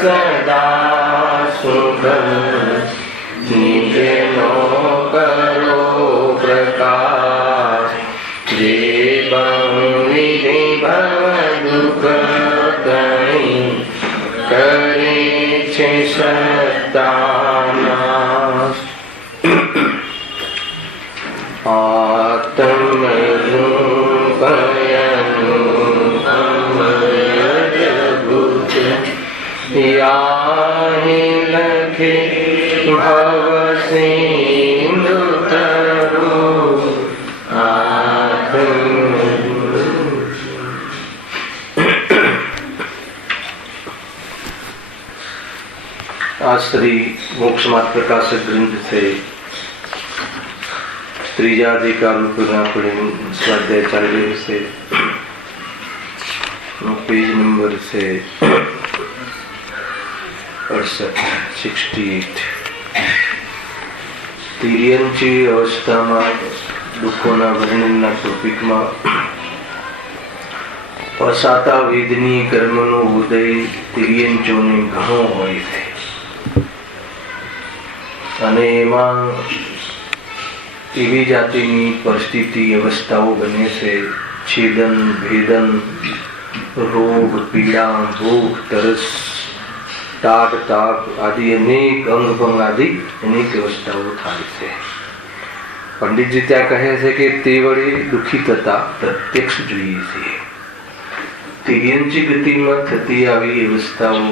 सदा सुख निज नो करो प्रकाश जे विधि भव दुख कहीं करे छे सत्तानाश आत्म याहि लखे भव सिंधु तरु आज श्री मोक्ष मार्ग प्रकाशक ग्रंथ से त्रीजा अधिकार स्वाध्याय चल रहे से पेज नंबर से 68 तिर्यंची अवस्थाમાં દુઃખોના વર્ણનના ટોપિકમાં અસાતા વેદની કર્મનો ઉદય તિર્યંચોને ઘણો હોય છે અને એમાં એવી જાતિની પરિસ્થિતિ અવસ્થાઓ બને છે છેદન ભેદન રોગ પીડા ભૂખ તરસ ताप ताप आदि अनेक अंग भंग आदि अनेक अवस्थाओं थाय छे। पंडित जी त्या कहे छे के ते वडे दुखी थता प्रत्यक्ष जोईए छे। तिर्यंची गतिमां थती आवी अवस्थाओं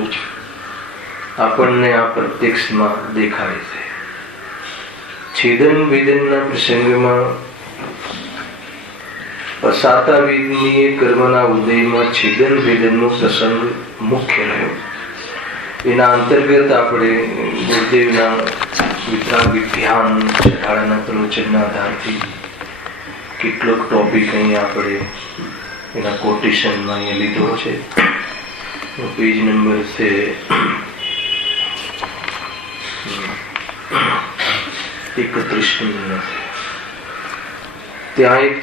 आपणने आ प्रत्यक्षमां देखाय छे। छेदन वेदनना प्रसंगमां असाता वेदनीय कर्मना उदयमां छेदन वेदननो प्रसंग मुख्य रह्यो। एना अंतर्गत આપણે ગુરુદેવના વિતરાગ ધ્યાન ચઢાળાના પ્રવચનના આધારથી કેટલોક ટોપિક અહીંયા આપણે એના કોટેશનમાં અહીંયા લીધો છે। પેજ નંબર છે 31। ત્યાં એક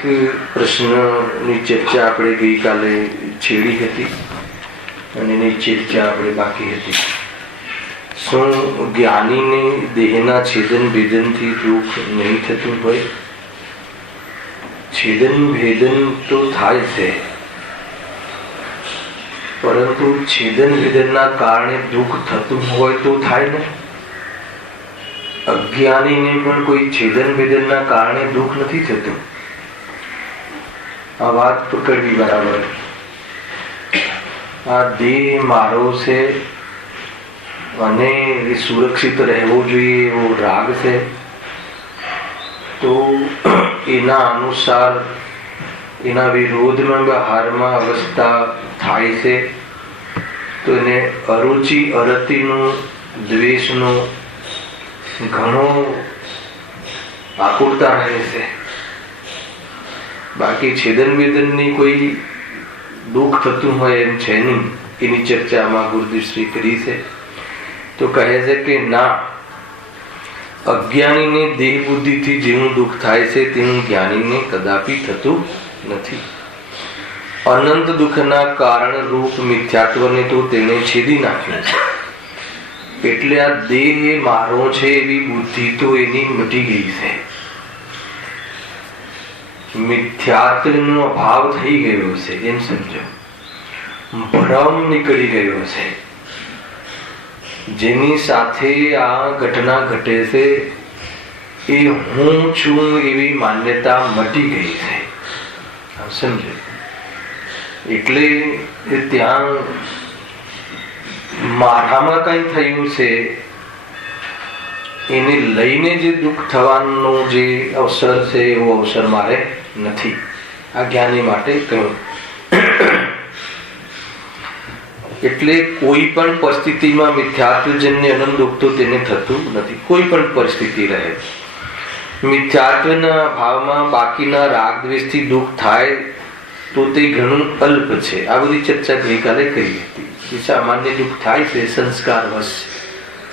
પ્રશ્નની ચર્ચા આપણે ગઈકાલે છેડી હતી અને એની ચર્ચા આપણે બાકી હતી। શું જ્ઞાનીને દેહના છેદન ભેદનથી દુઃખ નહીં થતું હોય? છેદન ભેદન તો થાય છે, પરંતુ છેદન ભેદનના કારણે દુઃખ થતું હોય તો થાય ને। અજ્ઞાનીને પણ કોઈ છેદન ભેદનના કારણે દુઃખ નથી થતું। આ વાત પકડવી બરાબર। આ દેહ મારો છે અને એ સુરક્ષિત રહેવો જોઈએ એવો રાગ છે, તો એના અનુસાર એના વિરોધમાં બહારમાં અવસ્થા થાય છે, તો એને અરુચિ અરતિનું દ્વેષનું ઘણો આકુરતા રહે છે। બાકી છેદન વેદનની કોઈ દુઃખ થતું હોય એમ છે નહીં। એની ચર્ચામાં ગુરુદેવશ્રી કરી છે। તો કહે છે કે ના, અજ્ઞાનીને દેહ બુદ્ધિથી જેવું દુઃખ થાય છે તેવું જ્ઞાનીને કદાપી થતું નથી। અનંત દુઃખના કારણ રૂપ મિથ્યાત્વને તો તેણે છેદી નાખ્યું છે। એટલે આ દેહ એ મારો છે એવી બુદ્ધિ તો એની મટી ગઈ છે। મિથ્યાત્વનો અભાવ થઈ ગયો છે એમ સમજો। ભ્રમ નીકળી ગયો છે। જેની સાથે આ ઘટના ઘટે છે એ હું છું એવી માન્યતા મટી ગઈ છે, સમજો। એટલે ત્યાં મારામાં કઈ થયું છે એને લઈને જે દુઃખ થવાનો જે અવસર છે એવો અવસર મારે નથી। આ જ્ઞાની માટે કહ્યું। એટલે કોઈ પણ પરિસ્થિતિમાં મિથ્યાત્વજન્ય અનંત દુઃખ તો તેને થતું નથી। કોઈ પણ પરિસ્થિતિ રહે, મિથ્યાત્વના ભાવમાં બાકીના રાગ દ્વેષથી દુઃખ થાય તો તે ઘણું અલ્પ છે। આ બધી ચર્ચા ગઈકાલે કરી હતી। સામાન્ય દુઃખ થાય છે સંસ્કાર વશ,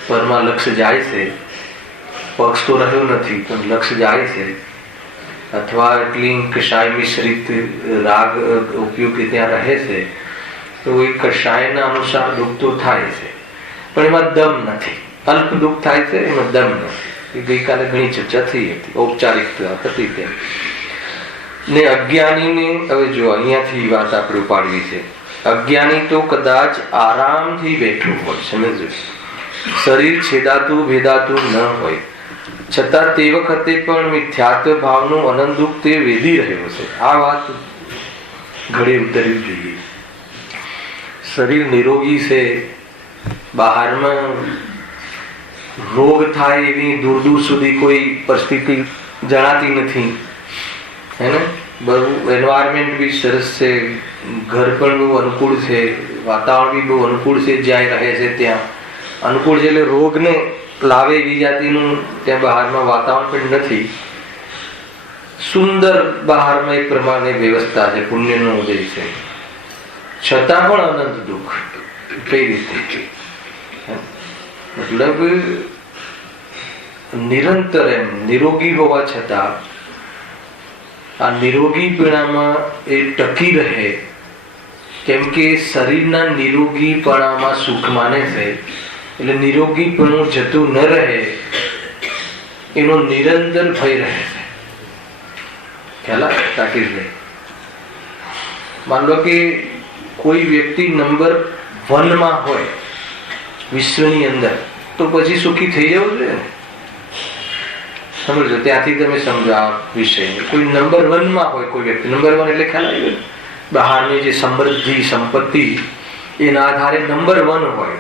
પરમાં લક્ષ્ય જાય છે, પક્ષ તો રહ્યો નથી પણ લક્ષ્ય જાય છે, અથવા એટલી કષાય મિશ્રિત રાગ ઉપયોગી ત્યાં રહે છે, તો એ કષાયના અનુસાર દુઃખ તો થાય છે, પણ એમાં દમ નથી. અલ્પ દુઃખ થાય છે, એમાં દમ નથી. એ ગઈકાલે ઘણી ચર્ચા થઈ હતી, ઔપચારિકતા હતી તેમ. ને અજ્ઞાનીને હવે જો અહીંયાથી વાત આપણે ઉપાડવી છે. અજ્ઞાની તો કદાચ આરામથી બેઠું હોય, સમજો, શરીર છેદાતું ભેદાતું ન હોય, છતાં તે વખતે પણ મિથ્યાત્વ ભાવનું અનંત દુઃખ તે વેધી રહ્યો છે. આ વાત ઘડે ઉતરવી જોઈએ. શરીર નિરોગી છે, બહારમાં રોગ થાય એવી દૂર દૂર સુધી કોઈ પરિસ્થિતિ જણાતી નથી, હે ને? બહુ એન્વાયરમેન્ટ બી સરસ છે, ઘર પણ બહુ અનુકૂળ છે, વાતાવરણ બી બહુ અનુકૂળ છે, જ્યાં રહે છે ત્યાં અનુકૂળ છે, એટલે રોગને લાવે એવી જાતિનું ત્યાં બહારમાં વાતાવરણ પણ નથી. સુંદર બહારમાં એક પ્રમાણે વ્યવસ્થા છે, પુણ્યનો ઉદય છે, છતાં પણ અનંત દુઃખ. કઈ રીતે? મતલબ નિરંતર એમ નિરોગી હોવા છતાં આ નિરોગીપણામાં એ ટકી રહે, કેમ કે શરીરના નિરોગીપણામાં સુખ માને છે, એટલે નિરોગીપણું જતું ન રહે એનો નિરંતર ભય રહે છે. ખ્યાલ તાકી લે. માન લો કે કોઈ વ્યક્તિ નંબર 1 માં હોય વિશ્વની અંદર, તો પછી સુખી થઈ જવું જોઈએ ને? સમજો, ત્યાંથી તમે સમજો આ વિષય. કોઈ નંબર 1 માં હોય કોઈ વ્યક્તિ, નંબર 1 એટલે ખ્યાલ આવ્યો, બહારની જે સમૃદ્ધિ સંપત્તિ એના આધારે નંબર 1 હોય.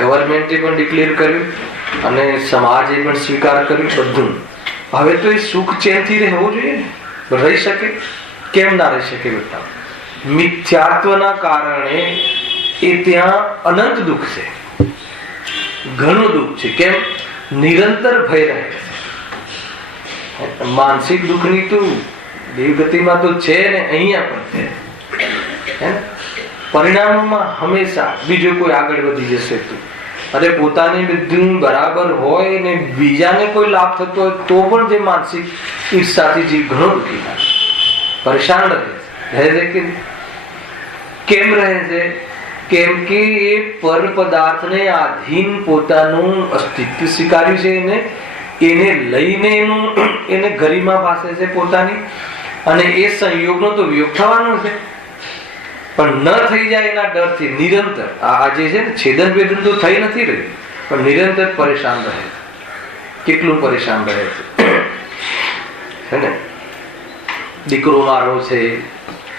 ગવર્મેન્ટે પણ ડિક્લેર કર્યું અને સમાજે પણ સ્વીકાર કર્યું બધું. હવે તો એ સુખ ચેનથી રહેવું જોઈએ ને? રહી શકે? કેમ ના રહી શકે? બેટા, મિથ્યાત્વના કારણે એ ત્યાં અનંત દુઃખ છે, ઘણું દુઃખ છે. કેમ? નિરંતર ભય રહે છે. માનસિક દુઃખની તો દેવગતિમાં તો છે ને, અહીંયા પણ છે. પરિણામોમાં હંમેશા બીજો કોઈ આગળ વધી જશે તો, અને પોતાને બધું બરાબર હોય ને બીજાને કોઈ લાભ થતો હોય તો પણ જે માનસિક ઈર્ષાથી જીવ ઘણો દુઃખી થાય, પરેશાન રહે છે. કેમ રહે છે? કેમ કે એ પર પદાર્થને આધીન પોતાનું અસ્તિત્વ સ્વીકાર્યું છે, એને લઈને એને ગરિમા પાસે છે પોતાની, અને એ સંયોગનો તો વિયોગ થવાનો છે, પણ ન થઈ જાય એના ડરથી નિરંતર આ જે છે ને છેદન વેદન તો થઈ નથી રહ્યું, પણ નિરંતર પરેશાન રહે છે. કેટલું પરેશાન રહે છે ને? દીકરો મારો છે,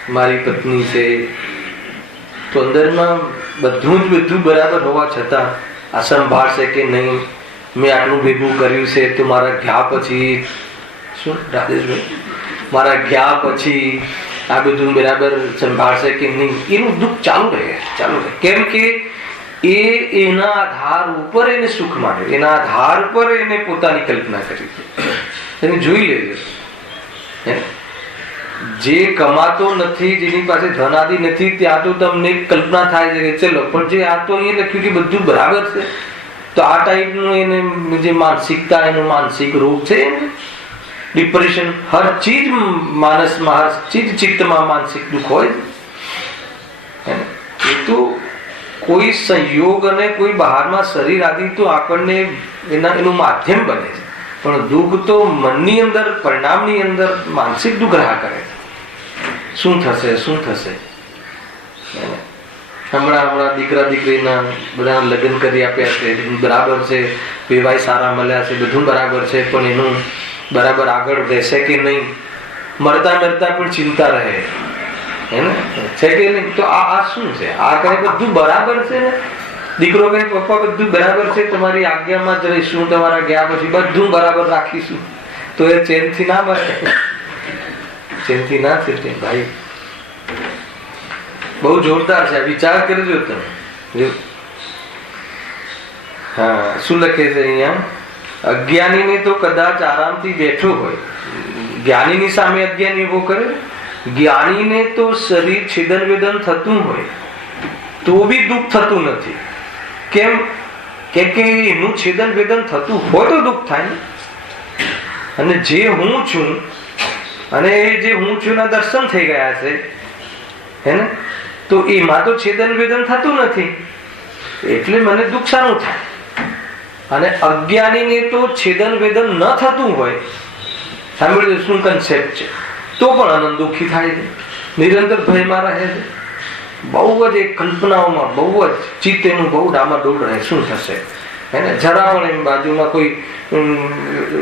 મારી પત્ની છે, તો અંદરમાં બધું બરાબર હોવા છતાં આ સંભાળશે કે નહીં, મેં આટલું ભેગું કર્યું છે તો મારા ગયા પછી શું રાજેશભાઈ, મારા ગયા પછી આ બધું બરાબર સંભાળશે કે નહીં, એનું દુઃખ ચાલુ રહે. કેમ કે એ એના આધાર ઉપર એને સુખ માન્યું, એના આધાર ઉપર એને પોતાની કલ્પના કરી છે. તમે જોઈ લેજો, જે કમાતો નથી, જેની પાસે ધન આદિ નથી, ત્યાં તો તમને કલ્પના થાય છે કે ચલો, પણ જે આ તો અહીંયા લખ્યું કે બધું બરાબર છે, તો આ ટાઈપનું એને જે માનસિકતા, એનો માનસિક રોગ છે, ડિપ્રેશન, હર ચીજ માનસમાં, હર ચીજ ચિત્તમાં માનસિક દુઃખ હોય. એ તો કોઈ સંયોગ અને કોઈ બહારમાં શરીર આદિ તો આપણને એનું માધ્યમ બને છે, પણ દુઃખ તો મનની અંદર, પરિણામની અંદર માનસિક દુઃખ રહ્યા કરે છે. શું થશે? હમણાં દીકરા દીકરીના બધા લગ્ન કરી આપ્યા છે, બરાબર છે, વેવાય સારા મળ્યા છે, બધું બરાબર છે, પણ એનું બરાબર આગળ રહેશે કે નહીં, મરતા પણ ચિંતા રહે, હે ને? છે કે નહીં? તો આ શું છે? આ કઈ બધું બરાબર છે ને? દીકરો કહે પપ્પા બધું બરાબર છે, તમારી આજ્ઞામાં જ રહીશું, તમારા ગયા પછી બધું બરાબર રાખીશું, તો એ ચેનથી ના મળે, ચેનથી ના છે ભાઈ. બહુ જોરદાર છે, વિચાર કરજો તમે. હા, શું લખે છે અહીંયા? અજ્ઞાનીને તો કદાચ આરામથી બેઠો હોય, જ્ઞાનીની સામે અજ્ઞાની ઉભો કરે. જ્ઞાનીને તો શરીર છેદન વેદન થતું હોય, તો બી દુઃખ થતું નથી. કેમ? કેમ કે એનું છેદન વેદન થતું હોય તો દુઃખ થાય ને. અને જે હું છું અને એ જે હું છું ના દર્શન થઈ ગયા છે હે ને, તો એમાં તો છેદન વેદન થતું નથી, એટલે મને દુઃખ સારું થાય. અને અજ્ઞાનીને તો છેદન વેદન ન થતું હોય, સાંભળ્યું શું કન્સેપ્ટ છે, તો પણ આનંદ દુઃખી થાય છે, નિરંતર ભયમાં રહે છે. બહુ જ એ કલ્પનાઓમાં બહુ જ ચિત્ત એનું બહુ ડામાડોળ રહે. શું થશે હે ને, જરા પણ એમ બાજુમાં કોઈ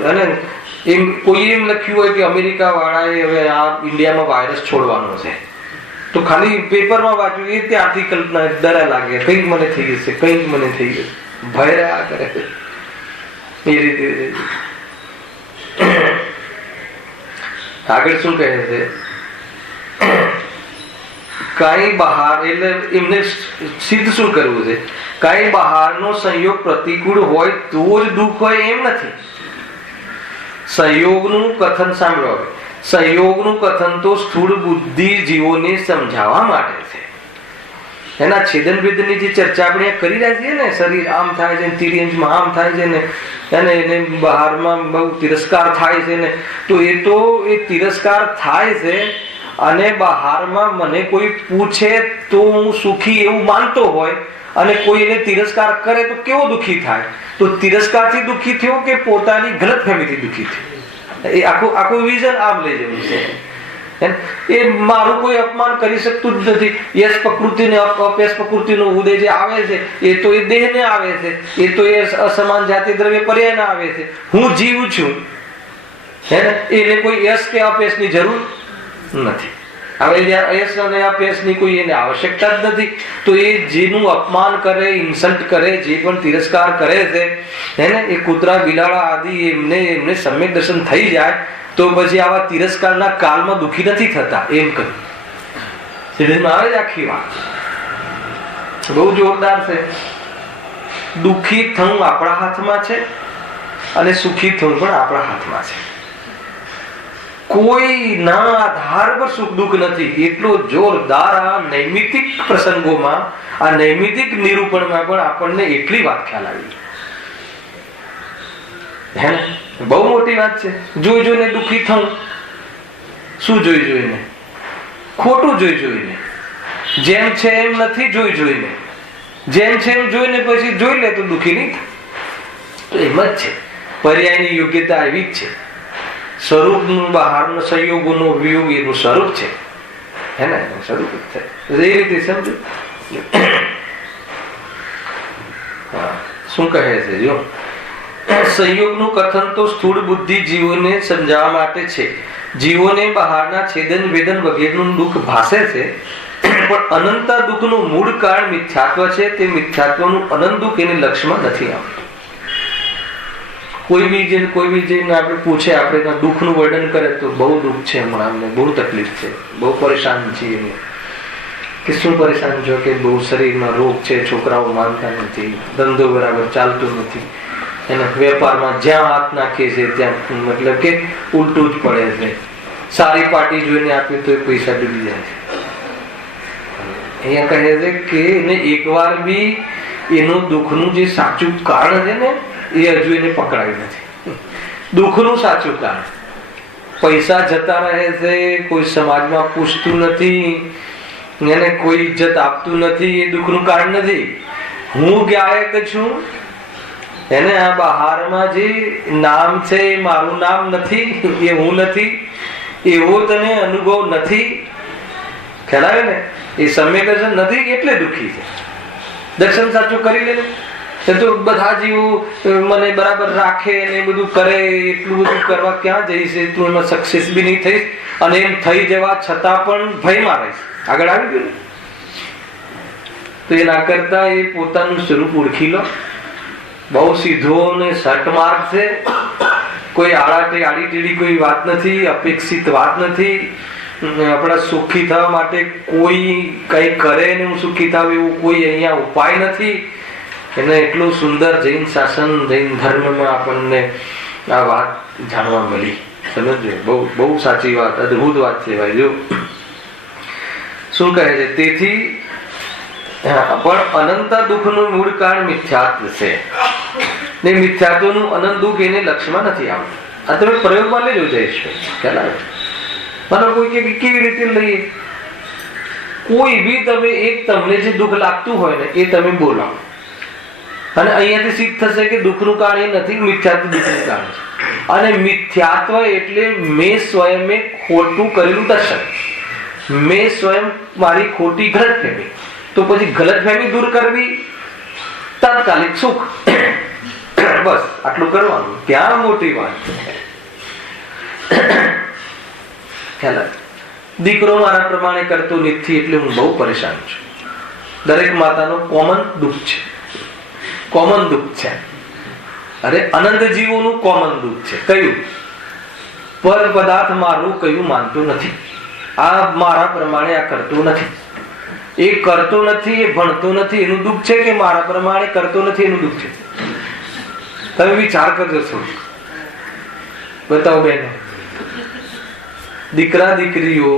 અને એમ કોઈ એમ લખ્યું હોય કે અમેરિકા વાળાએ હવે આ ઇન્ડિયામાં વાયરસ છોડવાનો છે, તો ખાલી પેપરમાં વાંચ્યું એ ત્યારથી કલ્પના ડરા લાગે, કંઈક મને થઈ જશે, કંઈક મને થઈ જશે, ભય રહ્યા કરે એ રીતે. આગળ શું કહે છે, કઈ બહાર એટલે એમને સિદ્ધ શું કરવું છે, કઈ બહારનો સંયોગ પ્રતિકૂળ હોય તો જ દુઃખ હોય એમ નથી. સંયોગનું કથન સાંભળો. સંયોગનું કથન તો સ્થૂળ બુદ્ધિ જીવોને સમજાવવા માટે છે. એના છેદન ભેદની જે ચર્ચા આપણે કરી રહ્યા છીએ ને, શરીર આમ થાય છે, તિર્યંશમાં આમ થાય છે ને, અને એને બહારમાં બહુ તિરસ્કાર થાય છે ને, તો એ તિરસ્કાર થાય છે અને બહારમાં મને કોઈ પૂછે તો હું સુખી એવું માનતો હોય અને કોઈ એને તિરસ્કાર કરે તો કેવો દુઃખી થાય. તો તિરસ્કારથી દુઃખી થયો કે પોતાની ગલતફહેમીથી દુઃખી થયો, એ આખું વિઝન આમ લઈ જવું છે. એ મારું કોઈ અપમાન કરી શકતું જ નથી. યશ પ્રકૃતિ ને અપયશ પ્રકૃતિ નો ઉદય જે આવે છે એ તો એ દેહ ને આવે છે, એ તો એ અસમાન જાતિ દ્રવ્ય પર્યાય ને આવે છે. હું જીવ છું હે ને, એને કોઈ યશ કે અપયશ ની જરૂર નથી. હવે યશ અને અપયશ ની કોઈ એને આવશ્યકતા જ નથી. તો એ જેનું અપમાન કરે, ઇન્સલ્ટ કરે, જે પણ તિરસ્કાર કરે છે હે ને, એ કૂતરા બિલાડા આદિ એમને સમ્યક દર્શન થઈ જાય તો પછી આવા તિરસ્કારના કાળમાં દુઃખી નથી થતા. એમ કહ્યું સિદ્ધમાં આવે છે. આખી વાત બહુ જોરદાર છે. દુઃખી થવું આપણા હાથમાં છે અને સુખી થવું પણ આપણા હાથમાં છે. કોઈ ના આધાર પર સુખ દુઃખ નથી. એટલો જોરદાર આ નૈમિતિક પ્રસંગોમાં, આ નૈમિતિક નિરૂપણમાં પણ આપણને એટલી વાત ખ્યાલ આવી હે ને. બહુ મોટી વાત છે. જોઈ જોઈને દુઃખી થવું. શું જોઈ જોઈને? ખોટું જોઈ જોઈને. જેમ છે એમ નથી જોઈ જોઈને. જેમ છે એમ જોઈને પછી જોઈ લે તો દુઃખી નહીં થાય. એમ જ છે. પર્યાયની યોગ્યતા એવી જ છે. સ્વરૂપનું બહારનો સંયોગોનો વિયોગ એનું સ્વરૂપ છે હે ને, સ્વરૂપ જ છે. એ રીતે સમજો. શું કહે છે જો, સંયોગનું કથન તો સ્થૂળ બુદ્ધિ જીવોને સમજાવવા માટે છે. જીવોને બહારના છેદન વેદન વગેરેનું દુઃખ ભાસે છે, પણ અનંત દુઃખનું મૂળ કારણ મિથ્યાત્વ છે. તે મિથ્યાત્વનું અનંત દુઃખ એને લક્ષ્યમાં નથી આવતું. કોઈ બી જઈને આપણે પૂછે, આપણે દુઃખનું વર્ણન કરે તો બહુ દુઃખ છે, હમણાં અમને બહુ તકલીફ છે, બહુ પરેશાન છીએ. કે શું પરેશાન છો? કે બહુ શરીરમાં રોગ છે, છોકરાઓ માનતા નથી, ધંધો બરાબર ચાલતું નથી, એને વેપારમાં જ્યાં હાથ નાખીએ છે ત્યાં મતલબ કે ઉલટું જ પડે છે. સારી પાર્ટી જોઈને આપીએ તો પૈસા ડૂબી જાય છે. અહીંયા કહે છે કે એને એકવાર બી એનું દુઃખનું જે સાચું કારણ છે ને એ હજુ એને પકડાયું નથી. દુઃખનું સાચું કારણ પૈસા જતા રહે છે, કોઈ સમાજમાં પૂછતું નથી, એને કોઈ ઇજ્જત આપતું નથી, એ દુઃખનું કારણ નથી. હું ગાયક છું એને આ બહારમાં જે નામ છે એ મારું નામ નથી, એ હું નથી, એવો તને અનુભવ નથી. ખ્યાલ આવે ને? એ સમ્યક દર્શન નથી એટલે દુઃખી છે. દર્શન સાચું કરી લે તો બધા જીવો મને બરાબર રાખે ને બધું કરે, એટલું બધું કરવા ક્યાં જઈશ? તું એમાં સક્સેસ બી નહીં થઈશ અને એમ થઈ જવા છતાં પણ ભયમાં રહીશ. આગળ આવી ગયું. તો એના કરતા એ પોતાનું સ્વરૂપ ઓળખી લો. બહુ સીધો ને સટ માર્ગ છે. કોઈ આડી ટેડી કોઈ વાત નથી, અપેક્ષિત વાત નથી. આપણા સુખી થવા માટે કોઈ કઈ કરે ને હું સુખી થાવ એવું કોઈ અહીંયા ઉપાય નથી. એને એટલું સુંદર જૈન શાસન, જૈન ધર્મમાં આપણને આ વાત જાણવા મળી. સમજો, બહુ બહુ સાચી વાત, અદભુત વાત છે ભાઈ. જો શું કહે છે, તેથી પણ અનંત દુઃખનું મૂળ કારણ મિથ્યાત્વ છે ને મિથ્યાત્વનું અનંત દુઃખ એને લક્ષમાં નથી આવતું. આ તમે પ્રયોગમાં લેજો જઈશું ખ્યાલ આવે. મને કોઈ કે કેવી રીતે લઈએ, કોઈ બી તમે એક તમને જે દુઃખ લાગતું હોય ને એ તમે બોલો અને અહીંયાથી સિદ્ધ થશે કે દુઃખનું કારણ એ નથી, મિથ્યાત્વ દુઃખનું કારણ છે. અને મિથ્યાત્વ એટલે મેં સ્વયં ખોટું કરેલું દર્શન, મેં સ્વયં મારી ખોટી ગલતફહેમી. તો પછી ગલતફહેમી દૂર કરવી તાત્કાલિક સુખ, બસ આટલું કરવાનું, ત્યાં મોટી વાત. ખ્યાલ દીકરો મારા પ્રમાણે કરતો નથી એટલે હું બહુ પરેશાન છું. દરેક માતાનો કોમન દુઃખ છે, કોમન દુઃખ છે. અરે અનંત જીવોનું કોમન દુઃખ છે. કયું? પર પદાર્થ મારું કયું માનતું નથી, આ મારા પ્રમાણે આ કરતું નથી. એ કરતો નથી, એ ભણતો નથી એનું દુઃખ છે કે મારા પ્રમાણે કરતો નથી એનું દુઃખ છે? તમે વિચાર કરજો છો. બતાવો બેનો, દીકરા દીકરીઓ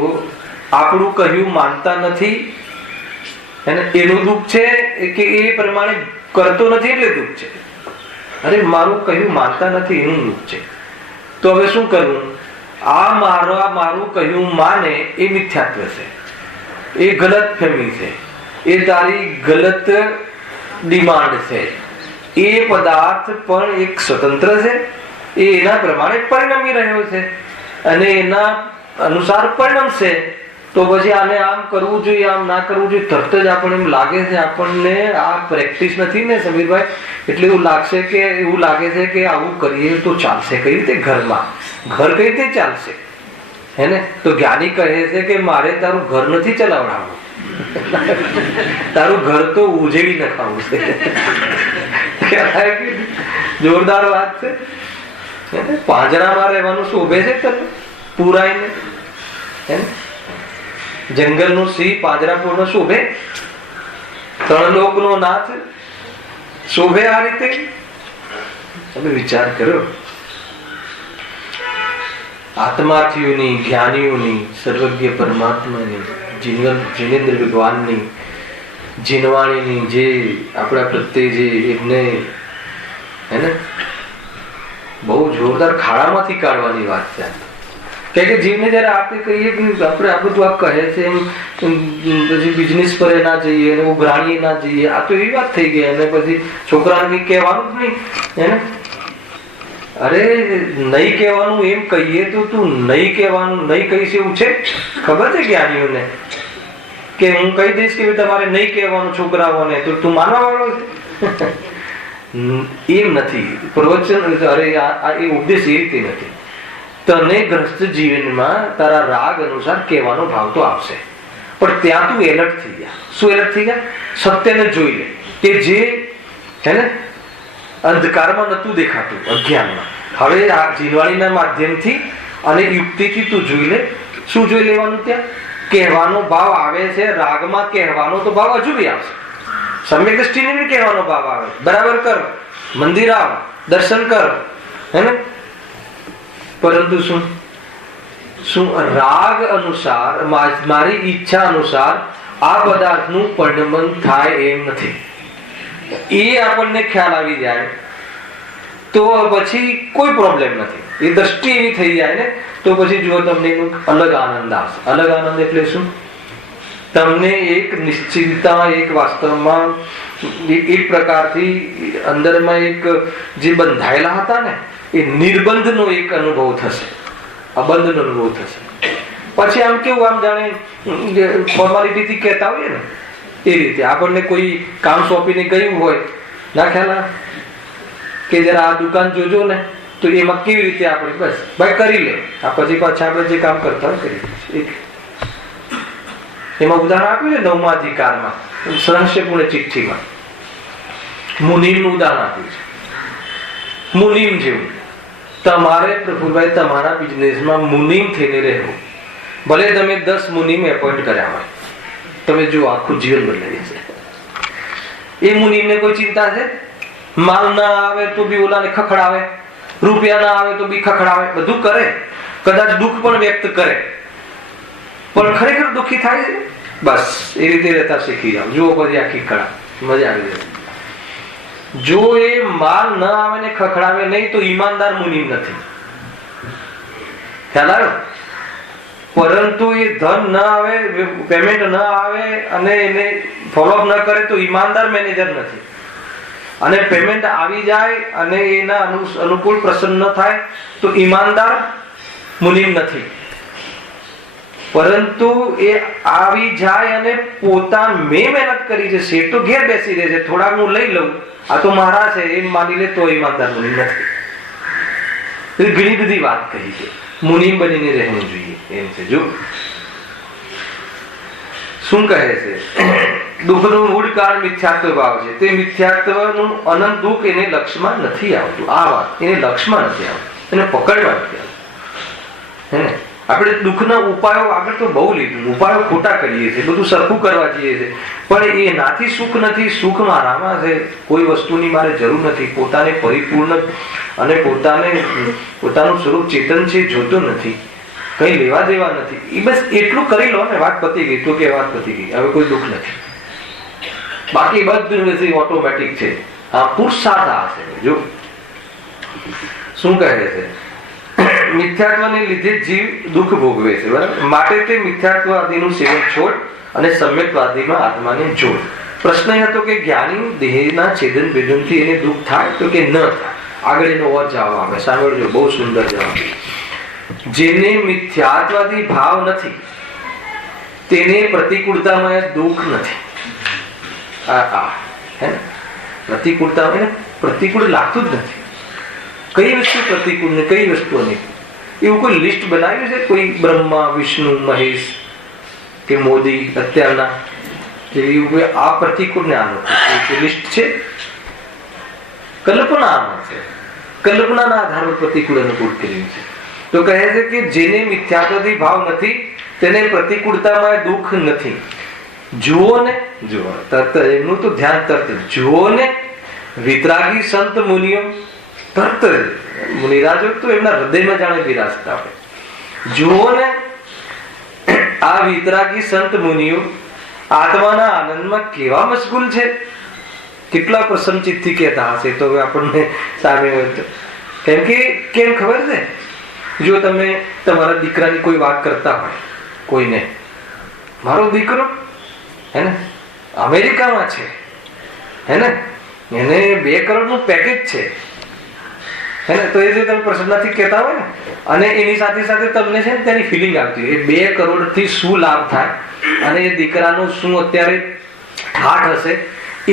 આપણું કહ્યું માનતા નથી એનું દુઃખ છે કે એ પ્રમાણે કરતો નથી એટલે દુઃખ છે? અરે મારું કહ્યું માનતા નથી એનું દુઃખ છે. તો હવે શું કરવું? આ મારું કહ્યું માને એ મિથ્યાત્વ છે, એ ગલત ફહેમી છે, એ તારી ગલત ડિમાન્ડ છે. એ પદાર્થ પણ એક સ્વતંત્ર છે, એ એના પ્રમાણે પરિણમી રહ્યો છે અને એના અનુસાર પરિણમશે. તો પછી આને આમ કરવું જોઈએ, આમ ના કરવું જોઈએ, તરત જ આપણને એમ લાગે છે, આપણને આ પ્રેક્ટિસ નથી ને સમીરભાઈ, એટલે એવું લાગે છે કે આવું કરીએ તો ચાલશે. કઈ રીતે? ઘરમાં ઘર કઈ રીતે ચાલશે? હે ને? તો જ્ઞાની કહે છે કે મારે તારું ઘર નથી ચલાવડાવવું, તારું ઘર તો ઉજેડી નખાવું છે. જોરદાર વાત છે. પાંજરામાં રહેવાનું શોભે છે તને પુરાઈને? જંગલનો સિંહ પાંજરાપોળમાં શોભે? ત્રણલોકનો નાથ શોભે આ રીતે? તમે વિચાર કરો. આત્માર્થીઓની, જ્ઞાનીઓની, સર્વજ્ઞ પરમાત્માની, જીનેન્દ્ર ભગવાનની, જીનવાણીની જે આપણા પ્રત્યે જે એમને હે ને બહુ જોરદાર ખાડામાંથી કાઢવાની વાત છે. કે જીવને જયારે આપણે કહીએ કે આપણે આ બધું આ કહે છે એમ પછી બિઝનેસ પર ના જઈએ અને ઉઘરાણીએ ના જઈએ, આ તો એવી વાત થઈ ગઈ. અને પછી છોકરાને કઈ કહેવાનું જ નહીં, હે ને? અરે નહીં કહેવાનું એમ કહીએ તો તું નહીં કહેવાનું નહીં કહીશ એવું છે? ખબર છે જ્ઞાનીઓને કે હું કહી દઈશ કે તમારે નહીં કહેવાનું છોકરાઓને તો તું માનવા વાળો છે? એમ નથી પ્રવચન. અરે આ એ ઉપદેશ એ રીતે નથી. તને ગ્રસ્ત જીવનમાં તારા રાગ અનુસાર કહેવાનો ભાવ તો આવશે, પણ ત્યાં તું એલર્ટ થઈ જા. શું એલર્ટ થઈ જા? સત્યને જોઈ લે કે જે હે ને અંધકારમાં નતું દેખાતું, અજ્ઞાનમાં, હવે આ જીનવાણીના માધ્યમથી અને યુક્તિથી તું જોઈ લે. શું જોઈ લેવાનું? ત્યાં કહેવાનો ભાવ આવે છે. રાગમાં કહેવાનો તો ભાવ હજુ બી આવશે, સમ્યક દ્રષ્ટિને બી કહેવાનો ભાવ આવે. બરાબર કર, મંદિર આવ, દર્શન કર, હે ને? પરંતુ શું રાગ અનુસાર, મારી ઈચ્છા અનુસાર આ પદાર્થનું પરિણમન થાય એમ નથી. એ આપણને ખ્યાલ આવી જાય તો પછી કોઈ પ્રોબ્લેમ નથી. એ દ્રષ્ટિ એવી થઈ જાય ને તો પછી જુઓ તમને એનો અલગ આનંદ આવશે. અલગ આનંદ એટલે શું? તમને એક નિશ્ચિતતા, એક વાસ્તવમાં એક પ્રકારથી અંદરમાં એક જે બંધાયેલા હતા ને એ નિર્બંધનો એક અનુભવ થશે, અબંધનો અનુભવ થશે. પછી આમ કેવું, આમ જાણે ફોર્માલિટીથી કહેતા હોઈએ ને એ રીતે આપણને કોઈ કામ સોંપીને ગયું હોય, ના ખ્યાલ કે જરા આ દુકાન જોજો ને, તો એમાં કેવી રીતે આપણે બસ ભાઈ કરી લે, આ પછી પાછા આપણે જે કામ કરતા હોય કરી. એમાં ઉદાહરણ આપ્યું ને 9મા અધિકારમાં રહસ્યપૂર્ણ ચિઠ્ઠીમાં મુનિમનું ઉદાહરણ આપ્યું છે. મુનિમ જેવું તમારે પ્રફુલભાઈ તમારા બિઝનેસમાં મુનિમ થઈને રહેવું. ભલે તમે 10 મુનિમ એપોઇન્ટ કર્યા હોય, તમે જો આખું જીવન બદલાઈ જશે. એ મુનિમને કોઈ ચિંતા છે? માલ ના આવે તો બી ઓલાને ખખડાવે, રૂપિયા ના આવે તો બી ખખડાવે, બધું કરે, કદાચ દુઃખ પણ વ્યક્ત કરે, પણ ખરેખર દુઃખી થાય છે? બસ એ રીતે રહેતા શીખી જાવ. જુઓ પછી આખી કળા મજા આવી જાય. જો એ માલ ન આવે ને ખખડાવે નહીં તો ઈમાનદાર મુનિમ નથી. ખ્યાલ આવ્યો? પરંતુ એ ધન ન આવે, પેમેન્ટ ન આવે અને એને ફોલોઅપ ન કરે તો ઈમાનદાર મેનેજર નથી. અને પેમેન્ટ આવી જાય અને એના અનુકૂળ પ્રસન્ન થાય તો ઈમાનદાર મુનિમ નથી. પરંતુ એ આવી જાય અને પોતા મેં મહેનત કરી છે, શેઠ તો ઘેર બેસી રહે છે, થોડાક હું લઈ લઉં, આ તો મારા છે એમ માની લે તો ઈમાનદાર મુનિમ નથી. ઘણી બધી વાત કહી છે. મુનિમ બનીને રહેવું જોઈએ એમ છે. જો શું કહે છે? દુઃખનું મૂળ કારણ મિથ્યાત્વ ભાવ છે. તે મિથ્યાત્વનું અનંત દુઃખ એને લક્ષમાં નથી આવતું. આ વાત એને લક્ષમાં નથી આવતું, એને પકડવા નથી આવતું. હે ને? આપણે દુઃખના ઉપાયો આગળ તો બહુ લીધું, ઉપાયો ખોટા કરીએ છીએ, બધું સરખું કરવા જઈએ છીએ, પણ એનાથી સુખ નથી. સુખ મારામાં છે, કોઈ વસ્તુની મારે જરૂર નથી. પોતાને પરિપૂર્ણ અને પોતાનું સ્વરૂપ ચેતન છે જોતો નથી, કઈ લેવા દેવા નથી. એ બસ એટલું કરી લો ને વાત પતી ગઈ. તો કે વાત પતી ગઈ, હવે કોઈ દુઃખ નથી. બાકી બધું ઓટોમેટિક છે. આ પુરુષાર્થ આ છે. જો શું કહે છે? મિથ્યાત્વને લીધે જીવ દુઃખ ભોગવે છે, બરાબર? માટે તે મિથ્યાત્વવાદીનું સેવન છોડ અને સમ્યકવાદીમાં આત્માને જોડ. પ્રશ્ન એ હતો કે જ્ઞાની દેહના છેદન ભેદનથી એને દુઃખ થાય તો કે ન થાય. આગળ એનો ઓર જવાબ આવે, સાંભળજો, બહુ સુંદર જવાબ. જેને મિથ્યાત્વવાદી ભાવ નથી તેને પ્રતિકૂળતામાં દુઃખ નથી. પ્રતિકૂળતા પ્રતિકૂળ લાગતું જ નથી. કઈ વસ્તુ પ્રતિકૂળ ને કઈ વસ્તુ અનેક, એવું કોઈ લિસ્ટ બનાવ્યું છે? કોઈ બ્રહ્મા, વિષ્ણુ, મહેશ કે મોદી અત્યારના એવું કોઈ આ પ્રતિકૂળ ને આનું લિસ્ટ છે? કલ્પનામાં છે. કલ્પનાના આધારે પ્રતિકૂળ અનુકૂળ કર્યું છે. તો કહે છે કે જેને મિથ્યાત્વથી ભાવ નથી તેને પ્રતિકૂળતામાં દુઃખ નથી. જુઓ ને, જુઓ તરત એમનું તો ધ્યાન તરત જુઓ ને વિતરાગી સંત મુનિઓ, તરત મુનિરાજો તો એમના હૃદયમાં જાણે બિરાજતા હોય. જુઓ ને આ વિતરાગી સંત મુનિઓ આત્માના આનંદમાં કેવા મશગુલ છે. કેટલા પ્રસન્નચિત્તથી કહેતા હશે તો આપણને સામે કેમ ખબર છે? જો તમે તમારા દીકરાની કોઈ વાત કરતા હોય, કોઈને, મારો દીકરો હે ને અમેરિકામાં છે, હે ને એને 2 કરોડનું પેકેજ છે, હે ને, તો એ જે તમે પ્રસન્નતાથી કહેતા હોય ને અને એની સાથે સાથે તમને છે ને તેની ફિલિંગ આવતી હોય એ 2 કરોડથી શું લાભ થાય અને એ દીકરાનું શું અત્યારે ઠાઠ હશે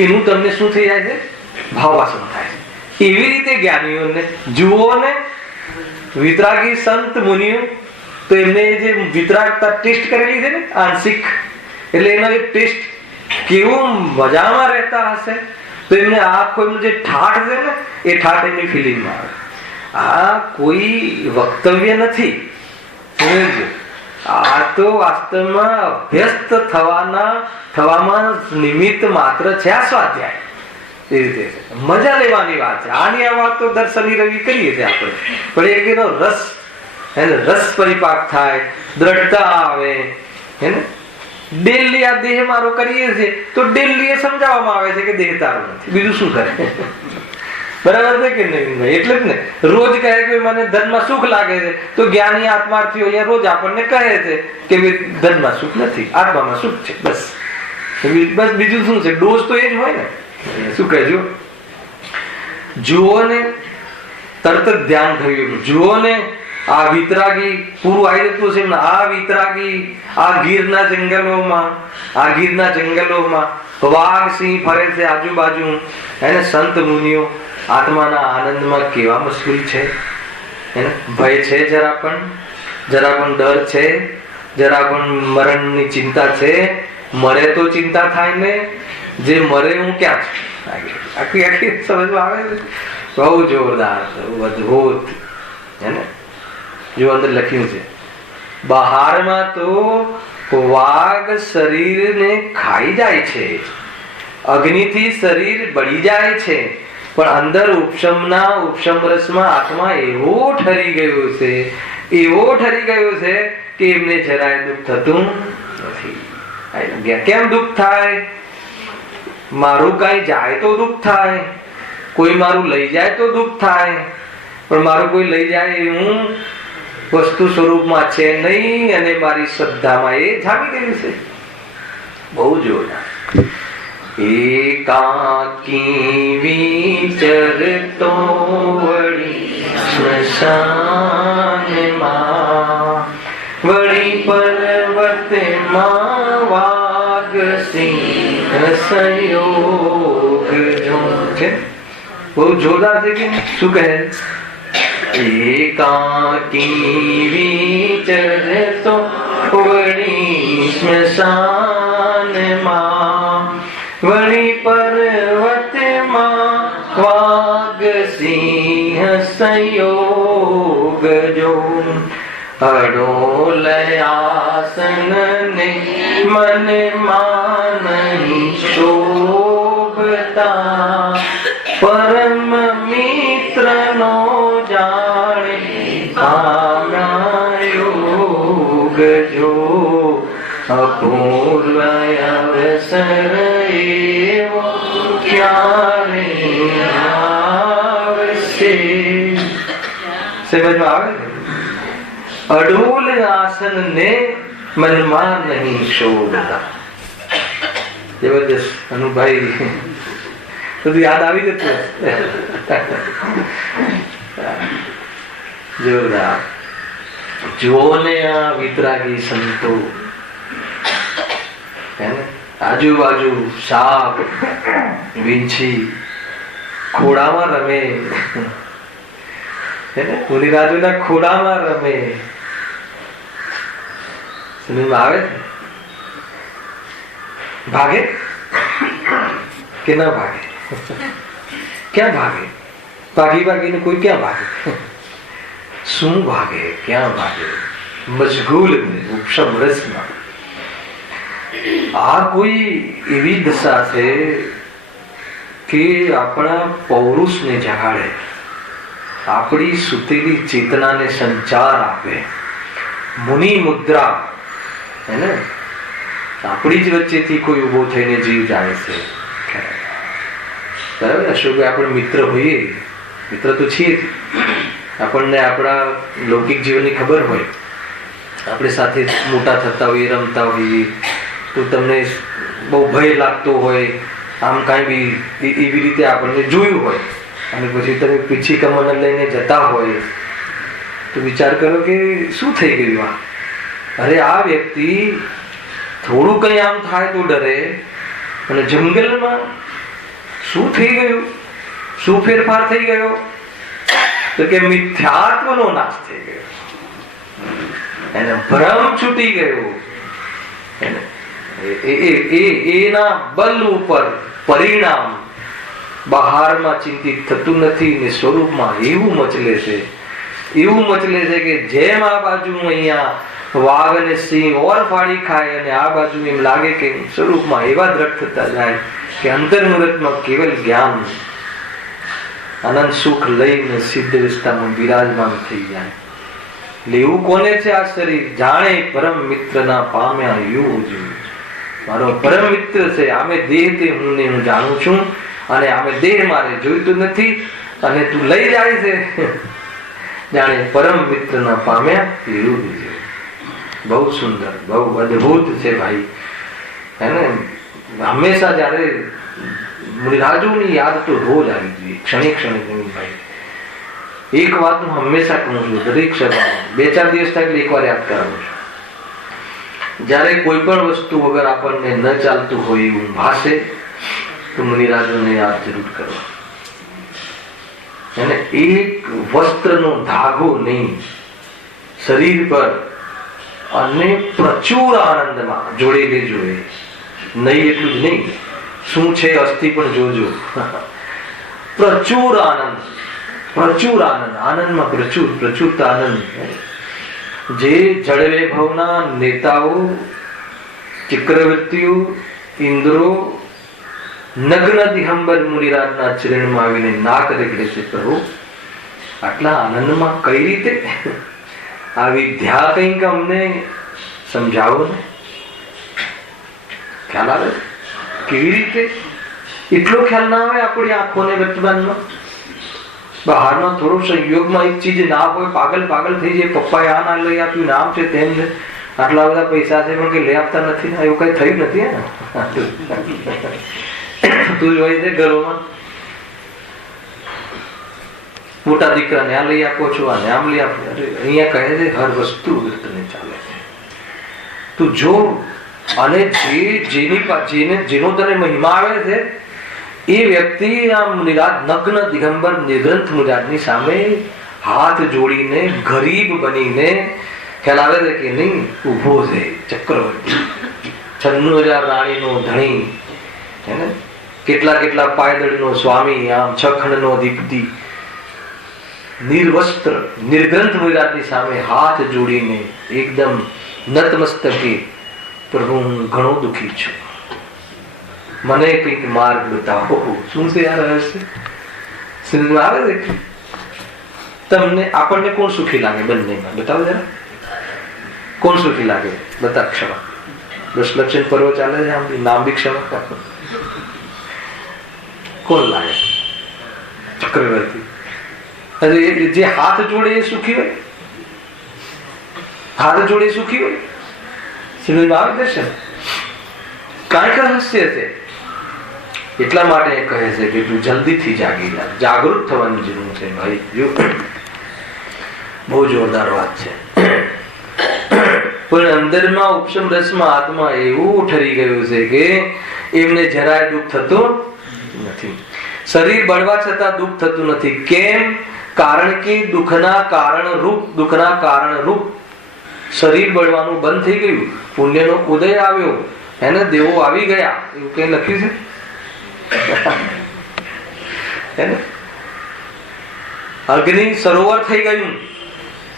એનું તમને શું થઈ જાય છે? ભાવવાસન થાય છે. એવી રીતે જ્ઞાનીઓને જુઓ ને વિતરાગી સંત મુનિઓ, તો એમને જે વિતરાગતા ટેસ્ટ કરેલી છે ને આંશિક, એટલે એનો એ ટેસ્ટ કેવું મજામાં રહેતા હશે તો એમને આખો એમનો જે ઠાઠ છે ને એ ઠાઠ એમની ફિલિંગમાં આવે. આ કોઈ વક્તવ્ય નથી, સમજજો. આ તો વાસ્તવમાં અભ્યસ્ત થવામાં નિમિત્ત માત્ર છે આ સ્વાધ્યાય. એ રીતે મજા લેવાની વાત છે. આની આ વાત તો દર શનિ રવિ કરીએ છીએ આપણે, પણ એક એનો રસ, એને રસ પરિપાક થાય, દ્રઢતા આવે, હે ને. ડેલી આ દેહ મારો કરીએ છીએ તો ડેલી એ સમજાવવામાં આવે છે કે દેહ તારો નથી, બીજું શું કરે? બરાબર છે કે નહીં? એટલે જ ને રોજ કહે કે મને ધનમાં સુખ લાગે છે તો જ્ઞાની આત્માર્થીઓ અહીંયા રોજ આપણને કહે છે કે ધનમાં સુખ નથી, આત્મામાં સુખ છે. બસ બીજું શું છે? ડોઝ તો એ જ હોય ને. શું કહેજો? જુઓ ને, તરત જ ધ્યાન થયું. જુઓ ને આ વિતરાગી પૂરું આવી જતું છે. આ વિતરાગી આ ગીરના જંગલોમાં વાઘ સિંહ ફરે છે આજુબાજુ, એને સંત મુનિઓ આત્માના આનંદમાં કેવા મશગુલ છે. એને ભય છે, જરા પણ ડર છે, જરા પણ મરણની ચિંતા છે. મરે તો ચિંતા થાય ને, જે મરે હું ક્યાં છું? આખી સમજમાં આવે છે. બહુ જોરદાર, અદભુત. હે જો અંદર લખ્યું છે બહારમાં તો વાઘ શરીરને ખાઈ જાય છે, અગ્નિથી શરીર બળી જાય છે, પણ અંદર ઉપશમ રસમાં આત્મા એવો ઠરી ગયો છે કે એમને જરાય દુઃખ થતું નથી. કેમ દુઃખ થાય? મારું કઈ જાય તો દુઃખ થાય, કોઈ મારું લઈ જાય તો દુઃખ થાય, પણ મારું કોઈ લઈ જાય હું વસ્તુ સ્વરૂપમાં છે નહીં, અને મારી શ્રદ્ધામાં એ જામી ગયું છે. બહુ જોરદાર. એકાકી વિચરતો વળી સ્મશાનમાં, વળી પર્વતમાં વાગસિંહ સંયોગ જો છે. બહુ જોરદાર છે કે શું કહે? એકાકી વિચરતો વળી સ્મશાનમાં, વળી પર્વતમાં વાગસિંહ સંયોગ જો, અડોલ આસન ને મનમાં નહીં શોભતા, પરમ મિત્ર નો જાણે પામ્યો જો, અપૂર્વ અવસર એવો ક્યારે આવશે. સમજમાં આવે? અડોલ આસન ને મનમાં નહીં શોભતા. જબરદસ્ત. અનુભાઈ બધું યાદ આવી જતું. જોરદાર. જો ને આ વિતરાગી સંતો આજુબાજુ સાપ વીંછી ખોડામાં રમે, મુનિરાજુના ખોડામાં રમે. સમજમાં આવે? ભાગે કે ના ભાગે? ક્યાં ભાગે? ભાગી ભાગીને કોઈ ક્યાં ભાગે? શું ભાગે? ક્યાં ભાગે? મશગુલ ઉપશમ રસમાં. આ કોઈ એવી દશા છે કે આપણા પૌરુષને જગાડે, આપણી સુતેલી ચેતનાને સંચાર આપે. મુનિ મુદ્રા હે ને, આપણી જ વચ્ચેથી કોઈ ઉભો થઈને જીવ જાય છે. બરાબર. અશોકભાઈ આપણે મિત્ર હોઈએ, મિત્ર તો છીએ, આપણને આપણા લૌકિક જીવનની ખબર હોય, આપણે સાથે મોટા થતા હોઈએ, રમતા હોઈએ, તો તમને બહુ ભય લાગતો હોય, આમ કાંઈ બી એવી રીતે આપણને જોયું હોય, અને પછી તમે પીછી કમરને લઈને જતા હોય તો વિચાર કરો કે શું થઈ ગયું આ? અરે આ વ્યક્તિ થોડું કઈ આમ થાય તો ડરે, અને જંગલમાં શું થઈ ગયું? શું ફેરફાર થઈ ગયો? તો કે મિથ્યાત્વનો નાશ થઈ ગયો, એને ભ્રમ છૂટી ગયો. એના બલ ઉપર પરિણામ બહારમાં ચિંતિત થતું નથી, ને સ્વરૂપમાં એવું મચલે છે, એવું મચલે છે કે જેમ આ બાજુ અહીંયા વાઘ અને સિંહ ઓર ફાડી ખાય, અને આ બાજુ એમ લાગે કે સ્વરૂપમાં એવા દ્રઢ થતા જાય કે અંતર્મુહૂર્તમાં કેવલ જ્ઞાન આનંદ સુખ લઈને સિદ્ધ અવસ્થામાં બિરાજમાન થઈ જાય. લેવું કોને છે આ શરીર? જાણે પરમ મિત્ર ના પામ્યા એવું જોયું. મારો પરમ મિત્ર છે, આમે દેહ તે હું ને હું જાણું છું, અને આમે દેહ મારે જોઈતું નથી, અને તું લઈ જાય છે જાણે પરમ મિત્ર ના પામ્યા એવું જોયું. બહુ સુંદર, બહુ અદભુત છે ભાઈ. હે ને, હંમેશા જયારે મુનિરાજોની યાદ તો રોજ આવી જોઈએ, ક્ષણે ક્ષણે. ભાઈ એક વાત હું હંમેશા કહું છું દરેક સભામાં, 2-4 દિવસ થાય એક વાર યાદ કરાવું છું. જયારે કોઈ પણ વસ્તુ વગર આપણને ન ચાલતું હોય એવું ભાષે તો મુનિરાજોને યાદ જરૂર કરવા. અને એક વસ્ત્રનો ધાગો નહીં શરીર પર, અને પ્રચુર આનંદમાં જોડેલી જોઈએ. નહીં એટલું જ નહીં, શું છે અસ્થિ પણ જોજો. પ્રચુર આનંદ, પ્રચુર આનંદ, આનંદમાં પ્રચુર, પ્રચુરતા આનંદ. જે જળવૈભવના નેતાઓ, ચક્રવર્તીઓ, ઇન્દ્રો નગ્ન દિગંબર મુનિરાજના ચરણમાં આવીને નાક રેગડે છે, પ્રભુ આટલા આનંદમાં કઈ રીતે? આ વિદ્યા કંઈક અમને સમજાવો ને. ખ્યાલ આવે? કેવી રીતે? એટલો ખ્યાલ ના આવે આપણી આંખોને વર્તમાનમાં. બહારનો થોડો સંયોગમાં એક ચીજ ના હોય, પાગલ પાગલ થઈ જાય. પપ્પાએ આ ના લઈ આપ્યું, નામ છે તેમ છે, આટલા બધા પૈસા છે પણ કઈ લઈ આપતા નથી ને, એવું કઈ થયું નથી. તું જોઈ છે ઘરોમાં મોટા દીકરાને આ લઈ આપો છો, આને આમ લઈ આપો. અહીંયા કહે છે હર વસ્તુ તને ચાલે છે, તું જો. અને જેનો તને મહિમા આવે છે એ વ્યક્તિ આમ નગ્ન દિગંબર નિર્ગ્રંથ મુરાદની સામે હાથ જોડીને ગરીબ બનીને ખ્યાલ આવે છે કે નહીં ઉભો છે. ચક્રવર્તી 96,000 રાણીનો ધણી, હે ને, કેટલા કેટલા પાયદળનો સ્વામી, આમ 6 ખંડનો અધિપતિ, નિર્વસ્ત્ર નિર્ગ્રંથ મુરાદની સામે હાથ જોડીને એકદમ નતમસ્તકે, પ્રભુ હું ઘણો દુઃખી છું, મને કઈક માર્ગ બતાવો. શું છે યાર રહસ્ય? સમજમાં આવે છે? તમને આપણને કોણ સુખી લાગે? બંનેમાં બતાવો જરા. કોણ સુખી લાગે? બતા. ક્ષમા. દશલક્ષણ પર્વ ચાલે છે, આમ નામ બી ક્ષમા. કોણ લાગે? ચક્રવર્તી. જે હાથ જોડે એ સુખી હોય, હાથ જોડે સુખી હોય. સમજમાં આવે દર્શન? કાંઈક રહસ્ય છે. એટલા માટે કહે છે કે તું જલ્દીથી જાગી જા, જાગૃત થવાની જરૂર છે ભાઈ. જો બહુ જોરદાર વાત છે. પણ અંદરમાં ઉપશમ રસમાં આત્મા એવું ઠરી ગયું છે કે એમને જરાય દુઃખ થતું નથી. શરીર બળવા છતાં દુઃખ થતું નથી. કેમ? કારણ કે દુઃખના કારણ રૂપ શરીર બળવાનું બંધ થઈ ગયું. પુણ્યનો ઉદય આવ્યો, એને દેવો આવી ગયા, એવું કઈ લખ્યું છે? અગ્નિ સરોવર થઈ ગયું,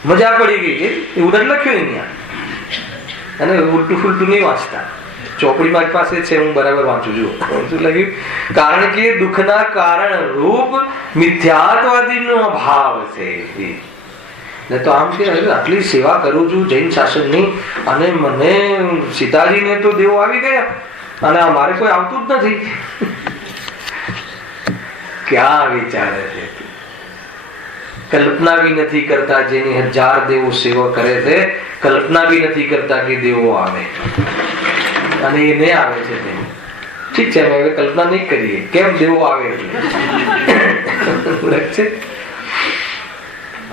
મજા પડી ગઈ, એવું જ લખ્યું અહીંયા. અને ઉલટું ફૂલટું નહીં વાંચતા, ચોપડી મારી પાસે છે, હું બરાબર વાંચું છું. શું લખ્યું? કારણ કે દુઃખના કારણ રૂપ મિથ્યાત્વાદીનો ભાવ છે. ને તો આમ કે આટલી સેવા કરું છું જૈન શાસનની, અને મને સીતાજીને તો દેવો આવી ગયા અને અમારે કોઈ આવતું જ નથી. ક્યાં વિચારે છે? કલ્પના બી નથી કરતા. જેની 1000 દેવો સેવા કરે છે, કલ્પના બી નથી કરતા કે દેવો આવે, અને એને આવે છે. ઠીક છે, હવે કલ્પના નહીં કરીએ કેમ દેવો આવે એટલે.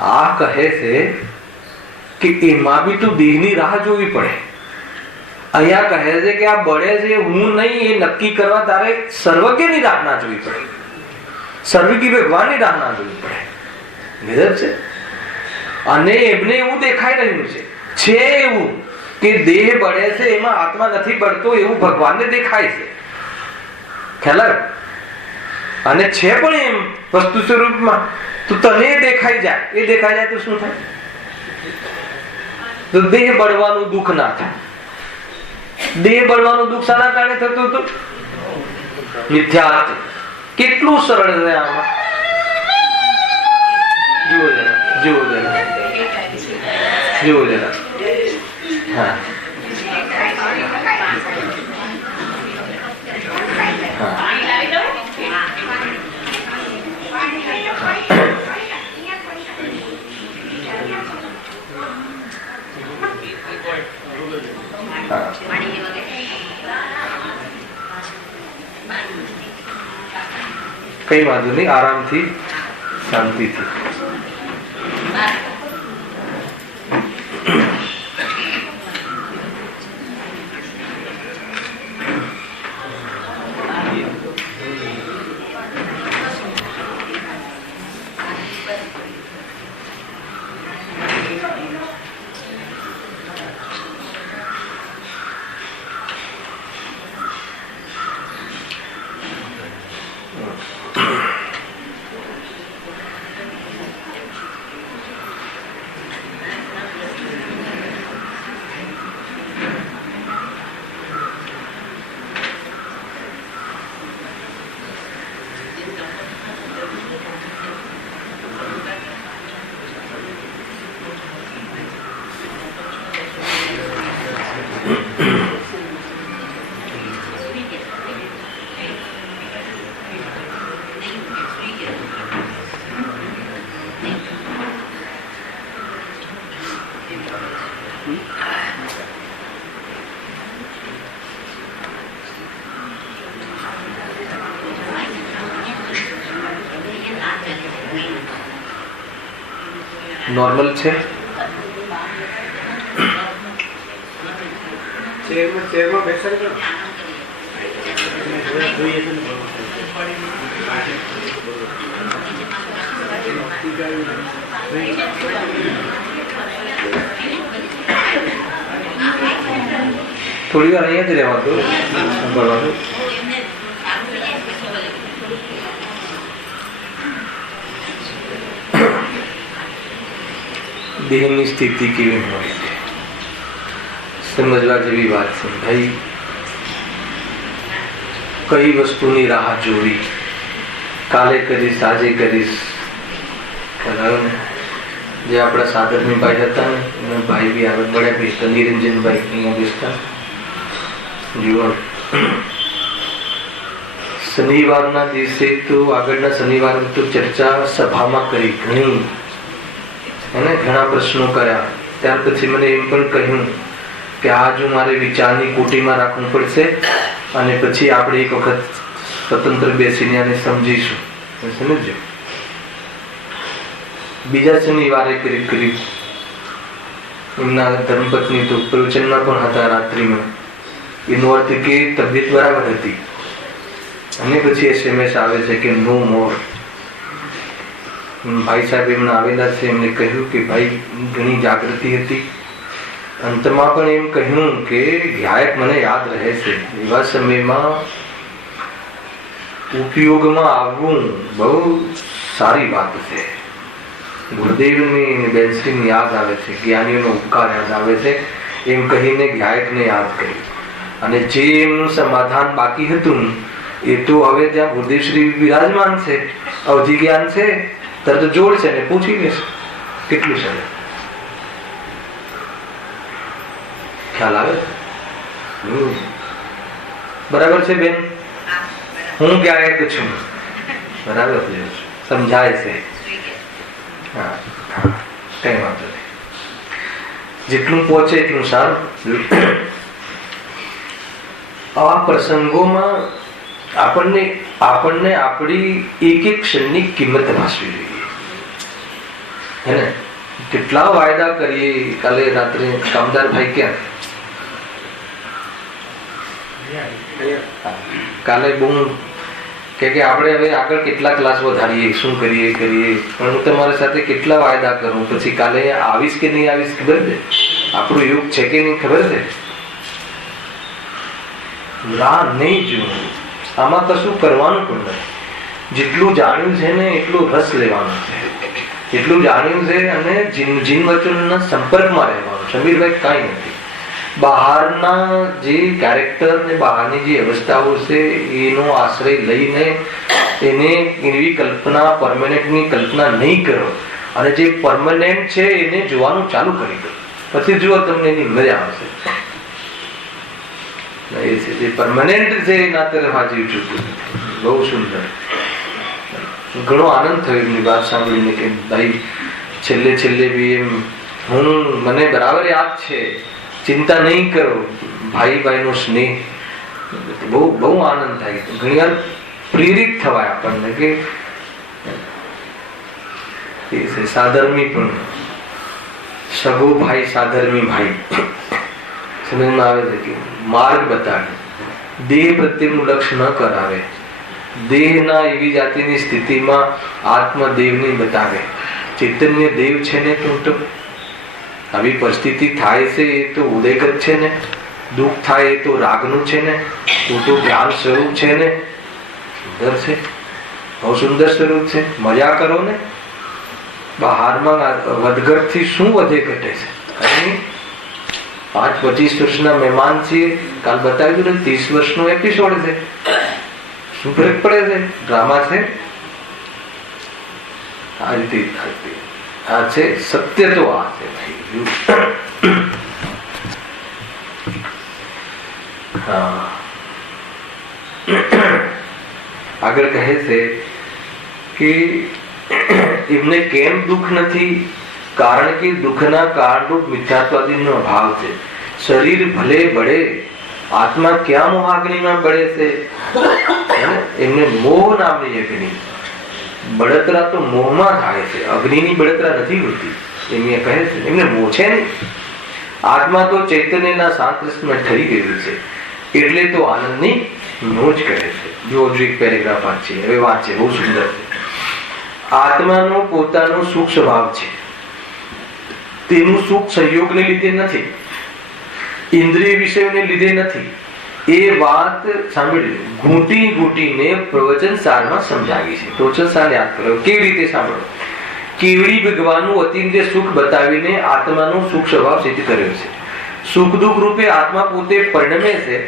આ કહે છે કે એમાં બી તો દેહની રાહ જોવી પડે. અહીંયા કહે છે કે આ બળે છે હું નહીં, એ નક્કી કરવા તારે સર્વજ્ઞની રાહ ના જોવી પડે, સર્વજ્ઞ ભગવાનની રાહ ના જોવી પડે. ગજબ છે. અને એમને એવું દેખાઈ રહ્યું છે એવું કે દેહ બળે છે, એમાં આત્મા નથી બળતો, એવું ભગવાનને દેખાય છે. ખ્યાલ? અને છે પણ એમ વસ્તુ સ્વરૂપમાં. તો તને દેખાઈ જાય, એ દેખાઈ જાય તો શું થાય? તો દેહ બળવાનું દુઃખ ના થાય. દેહ બળવાનું દુઃખ શાના કારણે થતું હતું? મિથ્યાર્થ. કેટલું સરળ છે આમાં. જુઓ જરા, જુઓ જરા, જુઓ જરા. હા કઈ વાંધો નહીં, આરામથી શાંતિથી. નોર્મલ છે? થોડી વાર અહીંયા જ રહેવા દો, સાંભળવા દો. દેહની સ્થિતિ કેવી હોય છે સમજવા જેવી વાત છે ભાઈ. કઈ વસ્તુની રાહ જોવી? કાલે કરીશ, આજે કરીશ. જે આપણા સાધરમીભાઈ હતા ને, એના ભાઈ બી આગળ મળ્યા બેસતા, નિરંજનભાઈ અહીંયા બેસતા. જુઓ, શનિવારના દિવસે તો આગળના શનિવારની તો ચર્ચા સભામાં કરી ઘણી, એને ઘણા પ્રશ્નો કર્યા. ત્યાર પછી મને એમ પણ કહ્યું કે આ જો મારે વિચારની કોટીમાં રાખવું પડશે અને પછી આપણે એક વખત સ્વતંત્ર બેસીને આને સમજીશું. સમજો, બીજા શનિવારે કરીબ કરીબ એમના ધર્મપત્ની તો પ્રવચનમાં પણ હતા રાત્રિમાં. એનો અર્થ કે તબિયત બરાબર હતી. અને પછી SMS આવે છે કે નો મોર. ભાઈ સાહેબ એમના આવેલા છે, એમને કહ્યું કે ભાઈ ઘણી જાગૃતિ હતી. અંતમાં પણ એમ કહ્યું કે ગાયક મને યાદ રહે છે. એવા સમયમાં ઉપયોગમાં આવવું બહુ સારી વાત છે. ગુરુદેવની બેન્સિંગ યાદ આવે છે, જ્ઞાનીઓનો ઉપકાર યાદ આવે છે. એમ કહીને ગાયકને યાદ કર્યું. અને જે એમનું સમાધાન બાકી હતું એ તો હવે ત્યાં ગુરુદેવ શ્રી વિરાજમાન છે, અવધિ જ્ઞાન છે, તરત જોડ છે ને પૂછી લેશે. કેટલું સરસ, ખ્યાલ આવે? બરાબર છે બેન? હું ગાયક છું, બરાબર છે, સમજાય છે. હા, કઈ વાંધો નહીં, જેટલું પહોંચે એટલું સારું. આ પ્રસંગોમાં આપણને આપણી એક એક ક્ષણની કિંમત વાંચવી જોઈએ, હે ને? કેટલા વાયદા કરીએ. કાલે રાત્રે કામદારભાઈ ક્યાં? કાલે બહુ કે આપણે હવે આગળ કેટલા ક્લાસ વધારીએ, શું કરીએ. પણ હું તમારી સાથે કેટલા વાયદા કરું, પછી કાલે આવીશ કે નહીં આવીશ ખબર છે? આપણું યુગ છે કે નહીં ખબર છે? રાહ નહીં જોવું. આમાં કશું કરવાનું પણ નથી. જેટલું જાણ્યું છે ને એટલું રસ લેવાનો છે. જેટલું જાણ્યું છે અને જીન વચનના સંપર્કમાં રહેવાનું. સમીરભાઈ કાંઈ નથી. બહારના જે કેરેક્ટર ને બહારની જે અવસ્થાઓ છે એનો આશ્રય લઈને એને એવી કલ્પના, પરમેનન્ટની કલ્પના નહીં કરો. અને જે પરમેનન્ટ છે એને જોવાનું ચાલુ કરી દો. પછી જુઓ તમને એની મજા આવશે. જે પરમાનન્ટ છે એના તરફ હાજરી ચૂકવું. બહુ સુંદર, ઘણો આનંદ થયો એમની વાત સાંભળીને કે ભાઈ છેલ્લે બી એમ મને બરાબર યાદ છે, ચિંતા નહીં કરો. ભાઈ નો સ્નેહ બહુ આનંદ થાય. ઘણી વાર પ્રેરિત થવાય આપણને કે સાધર્મી પણ સગો ભાઈ, સાધર્મી ભાઈ. સમજમાં આવે છે કે માર્ગ બતાડે, દેહ પ્રત્યેનું લક્ષ્ય ન કરાવે, દેહના એવી જાતિની સ્થિતિમાં આત્મદેવને બતાવે. ચૈતન્ય દેવ છે ને તો આવી પરિસ્થિતિ થાય છે એ તો ઉદયગત છે ને, દુઃખ થાય એ તો રાગનું છે ને, તું તો જ્ઞાન સ્વરૂપ છે ને. સુંદર છે, બહુ સુંદર સ્વરૂપ છે. મજા કરો ને. બહારમાં વધઘટથી શું વધે ઘટે છે? 5-25 વર્ષના મહેમાન છીએ. કાલ બતાવ્યું ને 30 વર્ષનો એપિસોડ છે. શું ફરક પડે છે? ડ્રામા છે. આ રીતે આ છે સત્ય. તો આ છે હા. આગળ કહે છે કે એમને કેમ દુઃખ નથી? કારણ કે દુઃખના કારણરૂપ મિથ્યાત્વાદીનો અભાવ છે. શરીર ભલે બળે, આત્મા ક્યાં મોહાગ્નિમાં બળે છે? એમને મોહ નામની અગ્નિ. બળતરા તો મોહમાં થાય છે, અગ્નિની બળતરા નથી હોતી. એમ કહે છે, એમને મોહ છે નહીં. આત્મા તો ચૈતન્યના શાંત રસમાં ઠરી ગયું છે, એટલે તો આનંદની મોજ કરે છે. જો એક પેરેગ્રાફ વાંચીએ, હવે વાંચે, બહુ સુંદર છે. આત્માનો પોતાનો સુખ સ્વભાવ છે. તેનું સુખ સંયોગને લીધે નથી, ઇન્દ્રિય વિષયોને લીધે નથી. એ વાત સાંભળી, ઘૂંટીને પ્રવચન સારમાં સમજાવી છે. પ્રવચન સાર યાદ કરો, કેવી રીતે સાંભળો. કેવડી ભગવાનનું અતિન્દ્રિય સુખ બતાવીને આત્માનો સુખ સ્વભાવ સિદ્ધ કર્યો છે. સુખ દુઃખ રૂપે આત્મા પોતે પરિણમે છે,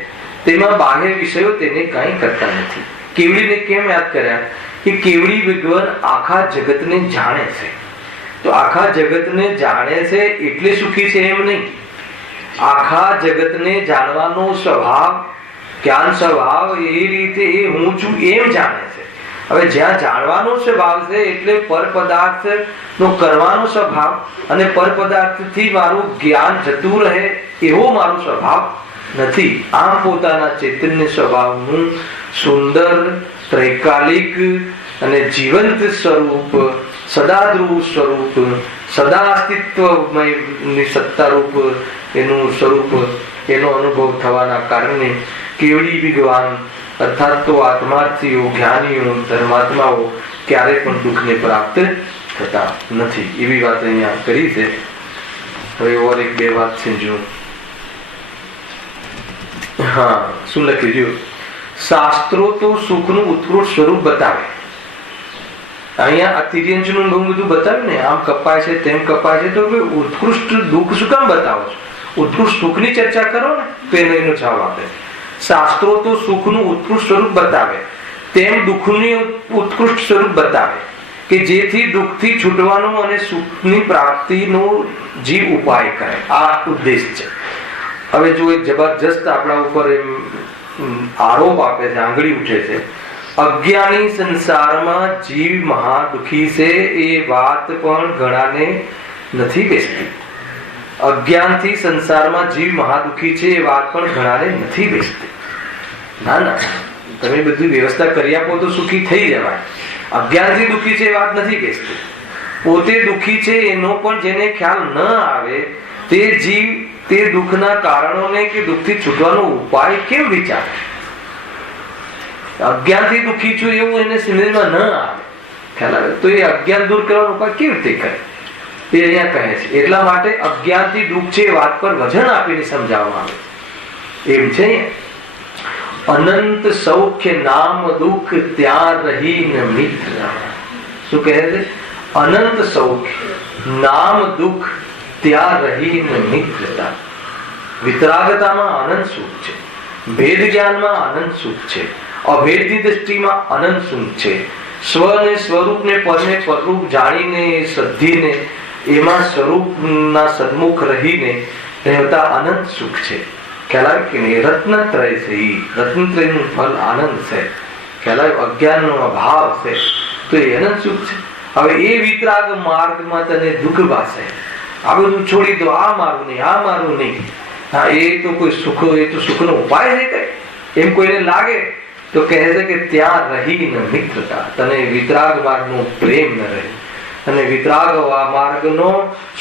તેમાં બાહ્ય વિષયો તેને કંઈ કરતા નથી. કેવડીને કેમ યાદ કર્યા? કે કેવડી ભગવાન આખા જગતને જાણે છે. તો આખા જગતને જાણે છે એટલે સુખી છે એમ નહીં. આખા જગતને જાણવાનો સ્વભાવ, જ્ઞાન સ્વભાવ એ રીતે એ હું છું એમ જાણે છે. હવે જ્યાં જાણવાનો સ્વભાવ છે એટલે પર પદાર્થ નો કરવાનો સ્વભાવ અને પર પદાર્થ થી મારું જ્ઞાન જતું રહે એવો મારો સ્વભાવ નથી. આમ પોતાના ચૈતન્ય સ્વભાવનું સુંદર ત્રૈકાલિક અને જીવંત સ્વરૂપ, સદાદ્રુવ સ્વરૂપ, સદા અસ્તિત્વમય સત્તારૂપ એનું સ્વરૂપ, એનો અનુભવ થવાના કારણે કેવડી ભગવાન અર્થાત તો આત્માર્થીઓ, જ્ઞાનીઓ, ધર્માત્માઓ ક્યારે પણ દુઃખને પ્રાપ્ત થતા નથી. એવી વાત અહીંયા કરી છે. હવે ઓર એક બે વાત સમજો. હા, શું લખ્યું? શાસ્ત્રો તો સુખનું ઉત્કૃષ્ટ સ્વરૂપ બતાવે. અહીંયા અતિર્યંજનું બહુ બધું બતાવ્યું ને, આમ કપાય છે તેમ કપાય છે, તો ઉત્કૃષ્ટ દુઃખ શું કામ બતાવો છો? ઉત્કૃષ્ટ સુખની ચર્ચા કરો ને, તો એનો જવાબ આપે. શાસ્ત્રો તો સુખનું ઉત્કૃષ્ટ સ્વરૂપ બતાવે, તેમ દુઃખનું ઉત્કૃષ્ટ સ્વરૂપ બતાવે, કે જેથી દુઃખથી છૂટવાનો અને સુખની પ્રાપ્તિનો જીવ ઉપાય કરે. આ ઉદ્દેશ છે. હવે જો એક જબરજસ્ત આપણા ઉપર એમ આરોપ આપે છે, આંગળી ઉઠે છે, અજ્ઞાની સંસારમાં જીવ મહા દુઃખી છે, એ વાત પણ ઘણાને નથી બેસતી. અજ્ઞાનથી સંસારમાં જીવ મહાદુખી છે એ વાત પણ ઘણાને નથી બેસતી. ના ના, તમે બધી વ્યવસ્થા કરી આપો તો સુખી થઈ જવાય. અજ્ઞાનથી દુઃખી છે એ વાત નથી બેસતી. પોતે દુઃખી છે એનો પણ જેને ખ્યાલ ન આવે તે જીવ તે દુઃખના કારણોને કે દુઃખથી છૂટવાનો ઉપાય કેમ વિચારે? અજ્ઞાનથી દુઃખી છું એવું એને સમજમાં ન આવે, ખ્યાલ આવે તો એ અજ્ઞાન દૂર કરવાનો ઉપાય કેવી રીતે કરે? એ અહીંયા કહે છે. એટલા માટે અજ્ઞાનથી દુઃખ છે એ વાત પર વજન આપીને સમજાવવામાં આવે એમ છે. અનંત સૌખ્ય નામ દુઃખ ત્યાં રહીને મિત્ર. શું કહે છે? અનંત સૌખ્ય નામ દુઃખ ત્યાં રહીને મિત્રતા. વિતરાગતામાં અનંત સુખ છે, ભેદ જ્ઞાનમાં અનંત સુખ છે, અભેદની દ્રષ્ટિમાં અનંત સુખ છે, સ્વ ને સ્વરૂપને પરને પરરૂપ જાણીને સદ્ધીને એમાં સ્વરૂપના સન્મુખ રહીને રહેતા અનંત સુખ છે. ખ્યાલ આવે કે નહીં? રત્નત્રય છે, રત્નત્રયનું ફલ આનંદ છે. ખ્યાલ આવે? અજ્ઞાનનો અભાવ છે તો એ અનંત સુખ છે. હવે એ વિતરાગ માર્ગમાં તને દુઃખ ભાષે, આ બધું છોડી દો, આ મારું નહીં, આ મારું નહીં. હા, એ તો કોઈ સુખ, એ તો સુખનો ઉપાય નહીં કઈ એમ કોઈને લાગે તો કહે છે કે ત્યાં રહીને મિત્રતા. તને વિતરાગ માર્ગનો પ્રેમ ન રહે અને વિતરાગ માર્ગનો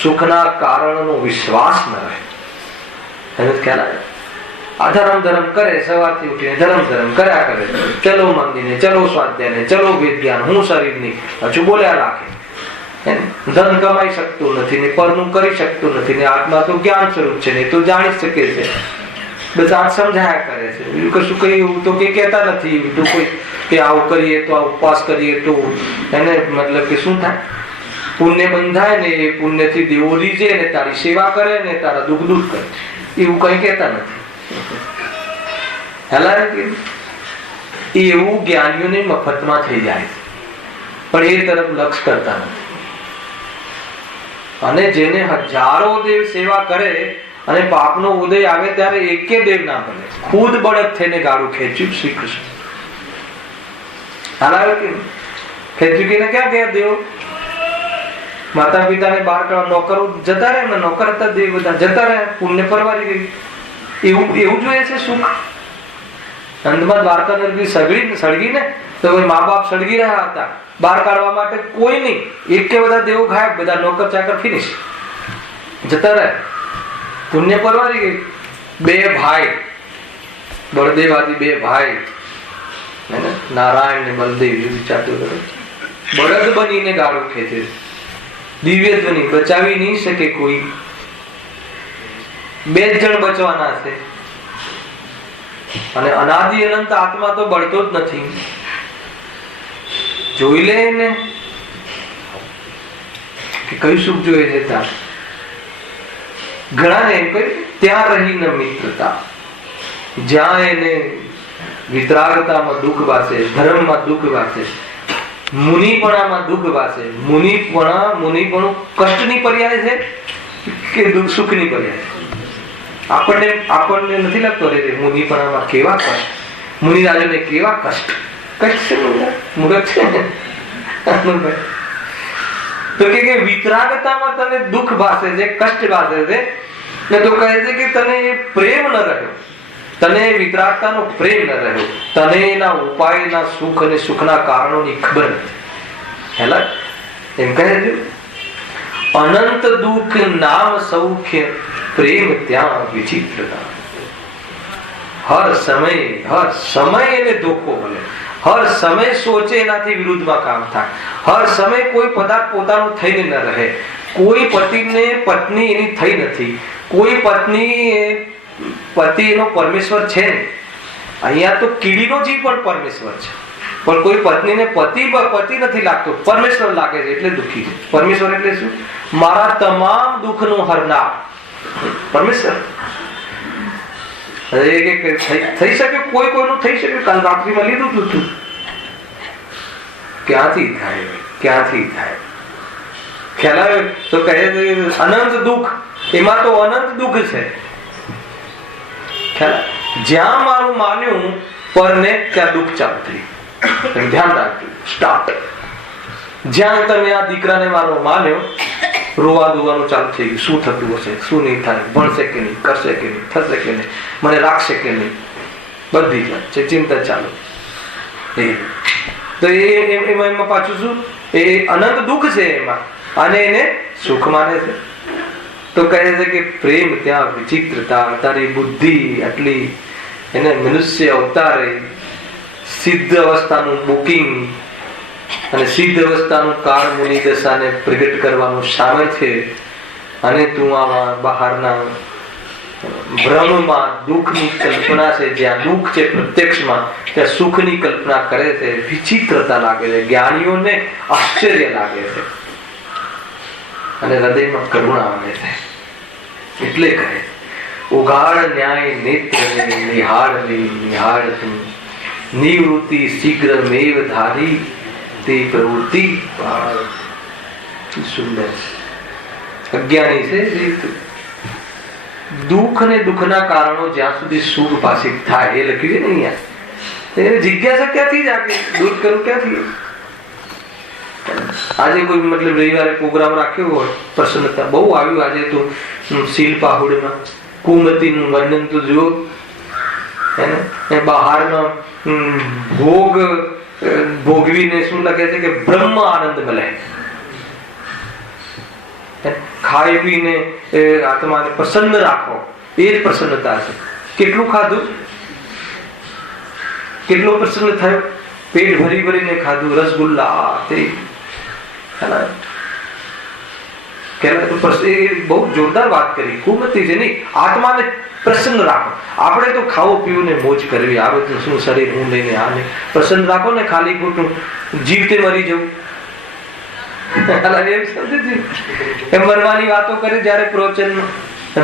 સુખના કારણનો વિશ્વાસ ન રહે. એને ખ્યાલ આવે? આ ધર્મ કરે, સવારથી ઉઠીને ધર્મ કર્યા કરે, ચલો મંદિરને, ચલો સ્વાધ્યાયને, ચલો વિજ્ઞાન, હું શરીરની હજુ બોલ્યા રાખે. ધન કમાઈ શકતું નથી ને પરનું કરી શકતું નથી ને આત્મા તો જ્ઞાન સ્વરૂપ છે ને તો જાણી શકે છે. બધા સમજાયા કરે છે, કશું કઈ એવું તો કઈ કહેતા નથી. તો કોઈ કે આવું કરીએ તો આ ઉપવાસ કરીએ તો એને મતલબ કે શું થાય? પુણ્ય બંધાય ને એ પુણ્યથી દેવો રીજે ને તારી સેવા કરે ને તારા દુઃખ દૂર કરે, એવું કઈ કહેતા નથી. એવું જ્ઞાનીઓને મફતમાં થઈ જાય છે પણ એ તરફ લક્ષ કરતા નથી. અને જેને હજારો દેવ સેવા કરે અને પાપનો ઉદય આવે ત્યારે એકે દેવ ના બને, ખુદ બળદ થઈને ગાડું ખેંચ્યું શ્રી કૃષ્ણ. હાલ કે ખેંચ્યું કે ક્યાં ગયા દેવ? માતા પિતાને બહાર કાઢવા નોકરો જતા રહે ને, નોકર હતા દેવ બધા જતા રહે, પુણ્ય પરવારી ગઈ. એવું જોઈએ છે સુખ? અંતમાં દ્વારકા નગરી સળગીને તો મા બાપ સળગી રહ્યા હતા, બહાર કાઢવા માટે કોઈ નહીં, એક કે બધા દેવો ગાયબ, બધા નોકર ચાકર ફિનિશ, જતા રહ્યા. પુણ્ય પરવારી ગઈ. બે ભાઈ, બળદેવ આદિ બે ભાઈ, નારાયણ ને બલદેવ વિચારતો હતો, બળદ બનીને ગાળું ખેંચે, દિવ્ય ધ્વનિ, બચાવી નહીં શકે કોઈ, બે જ જણ બચવાના છે, અને અનાદિ અનંત આત્મા તો બળતો જ નથી. જોઈ લે ને કે કયું સુખ જોઈએ છે. ત્યાં ઘણા ને એમ કહ્યું ત્યાં રહીને મિત્રતા, જ્યાં એને વિતરાગતામાં દુઃખ વાસે, ધર્મમાં દુઃખ વાસે, મુનિપણામાં દુઃખ વાસે. મુનિપણું કષ્ટની પર્યાય છે કે સુખની પર્યાય? આપણને નથી લાગતો રે મુનિપણામાં કેવા કષ્ટ, મુનિરાજોને કેવા કષ્ટ. કષ્ટ મૂર્ખ છે તો કે વિતરાગતામાં તને દુઃખ ભાસે છે, કષ્ટ ભાસે છે, ને તો કહે છે કે તને પ્રેમ ન રહ્યો, તને વિતરાગતાનો પ્રેમ ન રહ્યો, તને એના ઉપાયના સુખ અને સુખના કારણોની ખબર નથી. હેલા એમ કહે છે અનંત દુઃખ નામ સૌખ્ય, પ્રેમ ત્યાં વિચિત્રતા. હર સમય એને ધોકો મળે, હર સમય સોચે એનાથી વિરુદ્ધમાં કામ થાય, હર સમય કોઈ પદાર્થ પોતાનો થઈને ન રહે. કોઈ પતિને પત્ની એની થઈ નથી, કોઈ પતિ એનો પરમેશ્વર છે ને. અહીંયા તો કીડીનો જીવ પણ પરમેશ્વર છે, પણ કોઈ પત્નીને પતિ નથી લાગતો, પરમેશ્વર લાગે છે એટલે દુઃખી છે. પરમેશ્વર એટલે શું? મારા તમામ દુઃખનું હરનાર પરમેશ્વર. થઈ શકે કોઈ કોઈનું થઈ શકે. કાલ રાત્રિમાં લીધું હતું, ક્યાંથી થાય ખ્યાલ આવે તો કહે અનંત દુઃખ, એમાં તો અનંત દુઃખ છે. જ્યાં મારું માન્યું પરને ત્યાં દુઃખ ચાલુ થયું. ધ્યાન રાખજો. સ્ટાર્ટ જ્યાં તમે આ દીકરાને મારો માન્યો, રોવા દોવાનું ચાલુ થઈ ગયું. શું થતું હશે, શું નહીં થાય, ભણશે કે નહીં, કરશે કે નહીં, થશે કે નહીં, મને રાખશે કે નહીં, બધી છે ચિંતા ચાલુ. તો એમાં પાછું શું, એ અનંત દુઃખ છે એમાં, અને એને સુખ માને છે. તો કહે છે કે પ્રેમ ત્યાં વિચિત્રતા. તારી બુદ્ધિ આટલી, એને મનુષ્ય અવતારે સિદ્ધ અવસ્થાનું બુકિંગ અને સિદ્ધ અવસ્થાનું કાળ મુનિ દશાને પ્રગટ કરવાનું સામર્થ્ય, અને તું આમાં બહારના ભ્રમમાં દુઃખની કલ્પના છે, જ્યાં દુઃખ છે પ્રત્યક્ષમાં ત્યાં સુખની કલ્પના કરે છે. વિચિત્રતા લાગે છે, જ્ઞાનીઓને આશ્ચર્ય લાગે છે, અને હૃદયમાં કરુણા આવે છે. એટલે કહે ઉગાડ ન્યાય નેત્ર નિહાળ નિવૃત્તિ શીઘ્ર મેવ ધારી તે પ્રવૃત્તિ. સુંદર અજ્ઞાની છે. દુઃખ અને દુઃખના કારણો જ્યાં સુધી સુખ ભાષિત થાય એ લખ્યું છે ને અહીંયા, એને જિજ્ઞાસા ક્યાંથી જાગે, દૂર કરું ક્યાંથી? આજે કોઈ મતલબ રવિવારે પ્રોગ્રામ રાખ્યો હોય, પ્રસન્નતા બહુ આવ્યું. આજે તો શિલ્પાહુડમાં કુમતીનું વર્ણન તો જુઓ, બહારનો ભોગ ભોગવીને શું લખે છે કે બ્રહ્મ આનંદ મળે. ખાઈ પીને આત્માને પ્રસન્ન રાખો, એ જ પ્રસન્નતા છે. કેટલું ખાધું, કેટલો પ્રસન્ન થયો, પેટ ભરી ભરીને ખાધું, રસગુલ્લા તે બહુ જોરદાર વાત કરી. કુમતી છે નહીં, આત્માને પ્રસન્ન રાખો. આપણે તો ખાવું પીવું ને મોજ કરવી આવે તો શું, શરીર હું લઈને આને પ્રસન્ન રાખો ને, ખાલી ખોટું જીવતે મરી જવું. મરવાની વાતો કરી, જયારે પ્રવચનમાં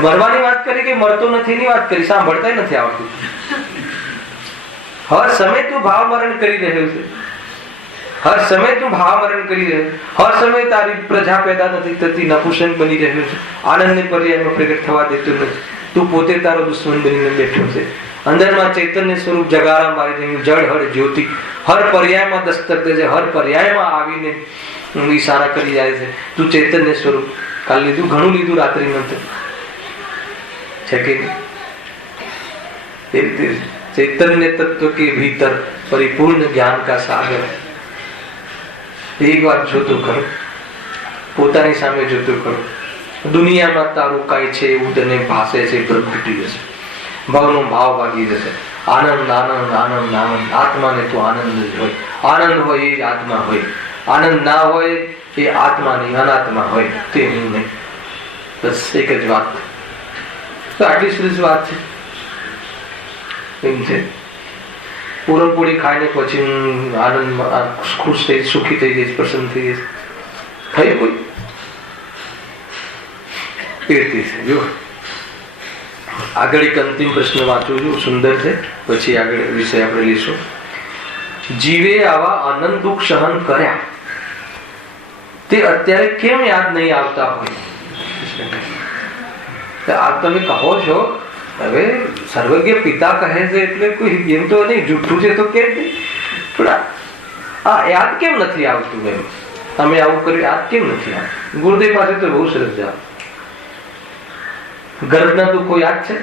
મરવાની વાત કરી કે મરતો નથી ની વાત કરી, સાંભળતા નથી આવતું. હર સમય તું ભાવ મરણ કરી રહ્યો છે, હર સમય તું ભાવ મરણ કરી રહ્યો, હર સમય તારી પ્રજા પેદા નથી થતી, નપુસંગ બની રહ્યો છે, આનંદને પર્યાયમાં પ્રગટ થવા દેતો નથી. તું પોતે તારો દુશ્મન બનીને બેઠો છે. અંદરમાં ચૈતન્ય સ્વરૂપ જગારા મારી રહ્યું, જળ હળ જ્યોતિ હર પર્યાયમાં દસ્તક દે છે, હર પર્યાયમાં આવીને ઈશારા કરી જાય છે. તું ચૈતન્ય સ્વરૂપ. કાલ લીધું, ઘણું લીધું રાત્રિ મંત્ર છે કે એ રીતે ચૈતન્ય તત્વ કે ભીતર परिपूर्ण ज्ञान का सागर। एक बार જોતું કરો, પોતાની સામે જોતું કરો, દુનિયામાં તારું કાંઈ છે એવું તને ભાસે છે, પ્રગટી જશે, ભાવનો ભાવ ભાગી જશે, આનંદ આનંદ આનંદ આનંદ, આત્માને તો આનંદ જ હોય, આનંદ હોય એ જ આત્મા હોય, આનંદ ના હોય એ આત્માની અનાત્મા હોય, તે નહીં. બસ એક જ વાત, તો આટલી સરસ વાત છે. એમ છે પૂરણપોળી ખાઈને પછી આનંદ ખુશ થઈ, સુખી થઈ જઈશ, પ્રસન્ન થઈ જઈશ, થઈ કોઈ જો. આગળ એક અંતિમ પ્રશ્ન વાંચું છું, સુંદર છે, પછી આગળ વિષય આપણે લઈશું. જીવે આવા આનંદ દુઃખ સહન કર્યા, તે અત્યારે કેમ યાદ નહીં આવતા હોય? આ તમે કહો છો, હવે સર્વજ્ઞ પિતા કહે છે એટલે કોઈ એમ તો નહીં, જૂઠું છે તો કેમ નહીં, થોડા આ યાદ કેમ નથી આવતું? એમ તમે આવું કર્યું, યાદ કેમ નથી આવતું? ગુરુદેવ પાસે તો બહુ સરસ જવાબ. ગર્ભના દુઃખો યાદ છે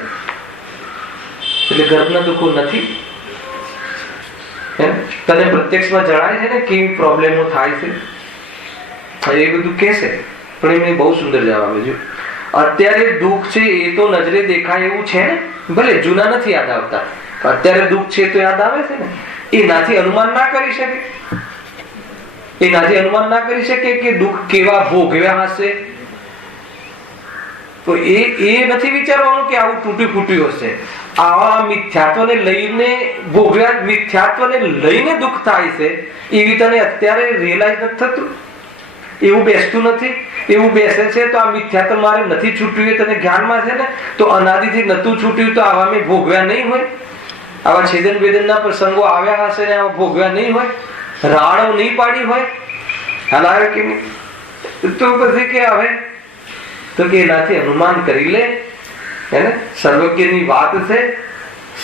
એટલે ગર્ભના દુઃખો નથી. તને પ્રત્યક્ષમાં જણાય છે ને કેવી પ્રોબ્લેમો થાય છે, એ બધું કહેશે, પણ એમને બહુ સુંદર જવાબ આવે છે. અત્યારે દુઃખ છે એ તો નજરે દેખાય એવું છે ને, ભલે જૂના નથી યાદ આવતા, અત્યારે દુઃખ છે તો યાદ આવે છે ને. એનાથી અનુમાન ના કરી શકે, એનાથી અનુમાન ના કરી શકે કે દુઃખ કેવા ભોગવ્યા હશે. તો એ નથી વિચારવાનું કે આવું તૂટી ફૂટ્યું હશે. આવા મિથ્યાત્વને લઈને ભોગવ્યા, મિથ્યાત્વને લઈને દુઃખ થાય છે, એવી તને અત્યારે રિયલાઇઝ નથી થતું, એવું બેસતું નથી. એવું બેસે છે તો આ મિથ્યાત્વ મારે નથી છૂટ્યું, એ તને જ્ઞાનમાં છે ને, તો અનાદિથી નતું છૂટ્યું તો આવા મેં ભોગવ્યા નહીં હોય, આવા છેદન વેદનના પ્રસંગો આવ્યા હશે ને આવા ભોગવ્યા નહીં હોય, રાણો નહીં પાડી હોય, હલાવે કે નહીં. તો પછી કે હવે તો કે એનાથી અનુમાન કરી લે, હે સર્વજ્ઞની વાત છે.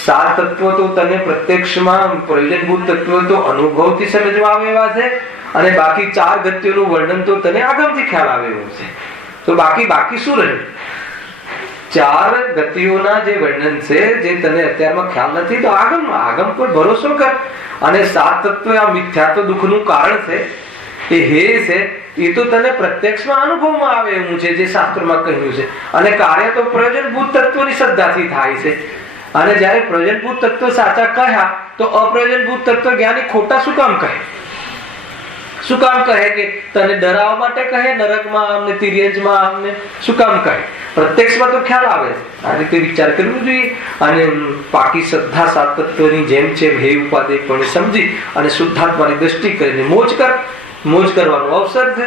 7 તત્વો તો તને પ્રત્યક્ષમાં પ્રયોજનભૂત તત્વો તો અનુભવથી સમજવા આવે એવા છે, અને બાકી 4 ગતિઓનું વર્ણન તો તને આગમથી ખ્યાલ આવે એવું છે. તો બાકી શું રહે? 4 ગતિઓના જે વર્ણન છે જે તને અત્યારમાં ખ્યાલ નથી, તો આગમ પર ભરોસો કર. અને 7 તત્વ આ મિથ્યાત્વ દુઃખનું કારણ છે, એ હે છે, એ તો તને પ્રત્યક્ષમાં અનુભવમાં આવે એવું છે, જે શાસ્ત્રમાં કહ્યું છે. અને કાર્ય તો પ્રયોજનભૂત તત્વોની શ્રદ્ધાથી થાય છે. અને જયારે પ્રયોજનભૂત તત્વ સાચા કહ્યા તો અપ્રયોજનભૂત તત્વ જ્ઞાની ખોટા શું કામ કહે? શું કામ કહે કે તને ડરાવવા માટે કહે, નરકમાં આમને તિર્યંજમાં આમને શું કામ કહે? પ્રત્યક્ષમાં તો ખ્યાલ આવે છે. આ રીતે વિચાર કરવો જોઈએ. અને પાકી શ્રદ્ધા 7 તત્વની જેમ છે, હે ઉપાદેય પણ સમજી અને શુદ્ધાત્માની દ્રષ્ટિ કરીને મોજ કર. મોજ કરવાનો અવસર છે.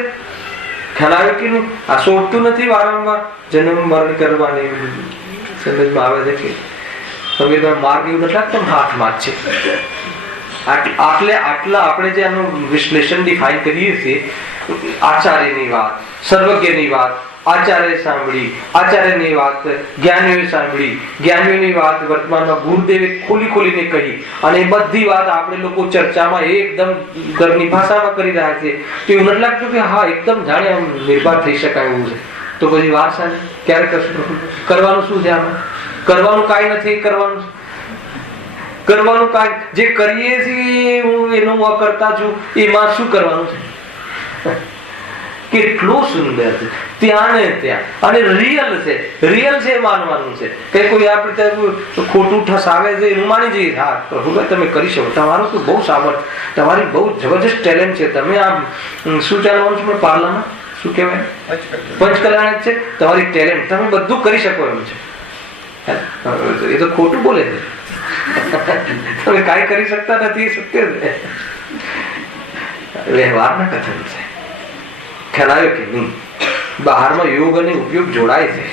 ખ્યાલ આવે કે નહીં? આ છોડતું નથી વારંવાર જન્મ મરણ કરવાની. સમજમાં આવે છે કે સંવેદના માર્ગ એવું નથી લાગતો હાથમાં જ છે. આટલા આપણે જે આનું વિશ્લેષણ ડિફાઇન કરીએ છીએ, આચાર્યની વાત, સર્વજ્ઞની વાત આચાર્ય સાંભળી, આચાર્યની વાત જ્ઞાનીઓએ સાંભળી, જ્ઞાનીઓની વાત વર્તમાનમાં ગુરુદેવે ખોલીને કહી, અને એ બધી વાત આપણે લોકો ચર્ચામાં એકદમ ઘરની ભાષામાં કરી રહ્યા છે. તો એવું નથી લાગતું કે હા એકદમ જાણે આમ નિર્ભર થઈ શકાય એવું છે. તો પછી વાત સારી ક્યારે કરશું? કરવાનું શું છે આમાં? કરવાનું કાંઈ નથી. કરવાનું કાંઈ જે કરીએ છીએ હું એનું કરતા છું, એમાં શું કરવાનું છે? કેટલું સુંદર છે ત્યાં ને ત્યાં. અને રિયલ છે માનવાનું છે. કે કોઈ આપણે ખોટું ઠસાવે છે એનું માની જઈએ, હા પ્રભુભાઈ તમે કરી શકો, તમારું તો બહુ સામર્થ્ય, તમારી બહુ જબરજસ્ત ટેલેન્ટ છે, તમે આ શું ચાલવાનું છે પાર્લામાં શું કહેવાય, પંચકલ્યાણ છે તમારી ટેલેન્ટ, તમે બધું કરી શકો એમ છે. એ તો ખોટું બોલે છે. તમે કાંઈ કરી શકતા નથી, એ સત્ય છે. વ્યવહારના કથન છે. ખ્યાલ આવ્યો કે નહીં? બહારમાં યોગ અને ઉપયોગ જોડાય છે,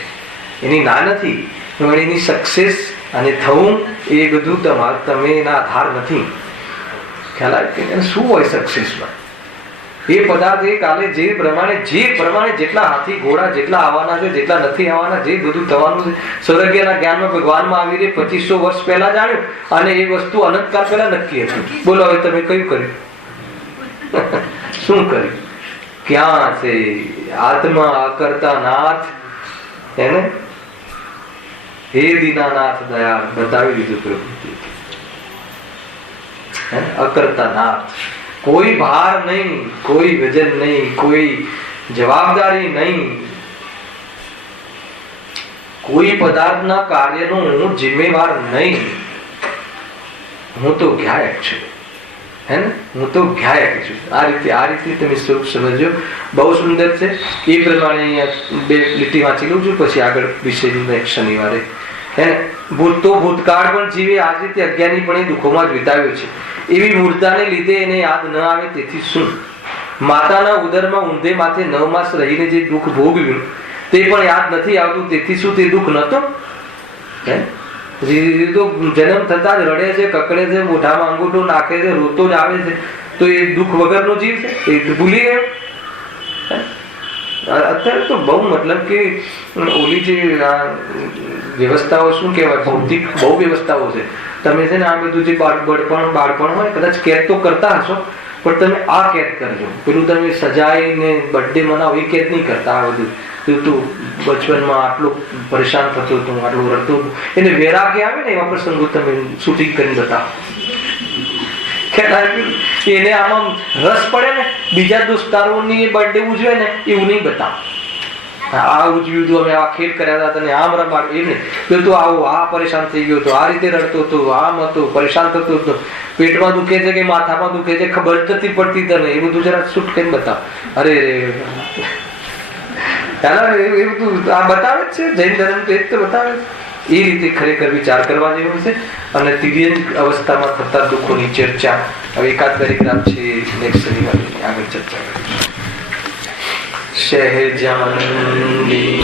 એની ના નથી, પણ એની સક્સેસ અને થવું એ બધું તમે એના આધાર નથી. ખ્યાલ આવ્યો કે શું હોય સક્સેસમાં? એ પદાર્થ એ કાલે જે પ્રમાણે જેટલા હાથી ઘોડા જેટલા આવવાના છે, જેટલા નથી આવવાના, જે બધું થવાનું છે, સૌરભ્યના જ્ઞાનમાં ભગવાનમાં આવી રહી 2500 વર્ષ પહેલા જાણ્યું, અને એ વસ્તુ અનંતકાળ પહેલા નક્કી હતી. બોલો હવે તમે કયું કર્યું? શું કર્યું? ક્યાં છે આત્મા કરતા નાથ? એને હે દીનાનાથ દયા બતાવી દીધું પ્રભુ. અકર્તા નાથ, કોઈ ભાર નહીં, કોઈ વજન નહીં, કોઈ જવાબદારી નહીં, કોઈ પદાર્થના કાર્યનો હું જિમ્મેવાર નહીં. હું તો જ્ઞાયક છું, હે ને, હું તો જ્ઞાયક છું. આ રીતે તમે સ્વરૂપ સમજો. બહુ સુંદર છે. એ પ્રમાણે અહીંયા 2 લીટી વાંચી લઉં છું, પછી આગળ વિષયનું નેક્સ્ટ શનિવારે. હે ને, ભૂતકાળ પણ જીવે આ રીતે અજ્ઞાનીપણે દુઃખોમાં જ વિતાવ્યો છે. એવી મૂળતાને લીધે એને યાદ ન આવે તેથી શું? માતાના ઉદરમાં ઊંધે માથે 9 માસ રહીને જે દુઃખ ભોગવ્યું તે પણ યાદ નથી આવતું, તેથી શું તે દુઃખ નતો? જન્મ થતા જ રડે છે, કકડે છે, મોઢામાં અંગૂઠો નાખે છે, રોતો જ આવે છે, તો એ દુઃખ વગરનો જીવ છે? એ ભૂલી ગયો. અત્યારે તો બહુ મતલબ કે ઓલી જે વ્યવસ્થાઓ શું કહેવાય, ભૌતિક બહુ વ્યવસ્થાઓ છે. તમે છે ને આ બધું જે બાળપણ હોય કદાચ કેદ તો કરતા હશો, પણ તમે આ કેદ કરજો. પેલું તમે સજાઈને બર્થડે મનાવો એ કેદ નહીં કરતા. આ બધું તું બચપનમાં આટલું પરેશાન થતો હતો, આટલું રડતો હતો, એને વૈરાગ્ય આવે ને એવા પ્રસંગો તમે શૂટિંગ કરીને બતાવો. એને આમાં રસ પડે ને, બીજા દોસ્તારોની બર્થડે ઉજવે ને એવું નહીં બતાવો. આ ઉજવ્યું હતું, અમે આ ખેલ કર્યા હતા, તને આમ રમાડ, એમ નહીં. તું આવો, આ પરેશાન થઈ ગયો હતો, આ રીતે રડતો હતો, આમ હતો, પરેશાન થતો હતો, પેટમાં દુખે છે કે માથામાં દુખે છે ખબર નથી પડતી તને, એ બધું જરા શૂટ કરીને બતાવો. અરે એ બધું આ બતાવે જ છે. જૈન ધર્મ તો એ જ તો બતાવે. એ રીતે ખરેખર વિચાર કરવા જેવું છે. અને તિર્યંજ અવસ્થામાં થતા દુઃખોની ચર્ચા હવે 1 પેરેગ્રાફ છે, નેક્સ્ટ શનિવારે આગળ ચર્ચા કરીશું. સહેજાનંદી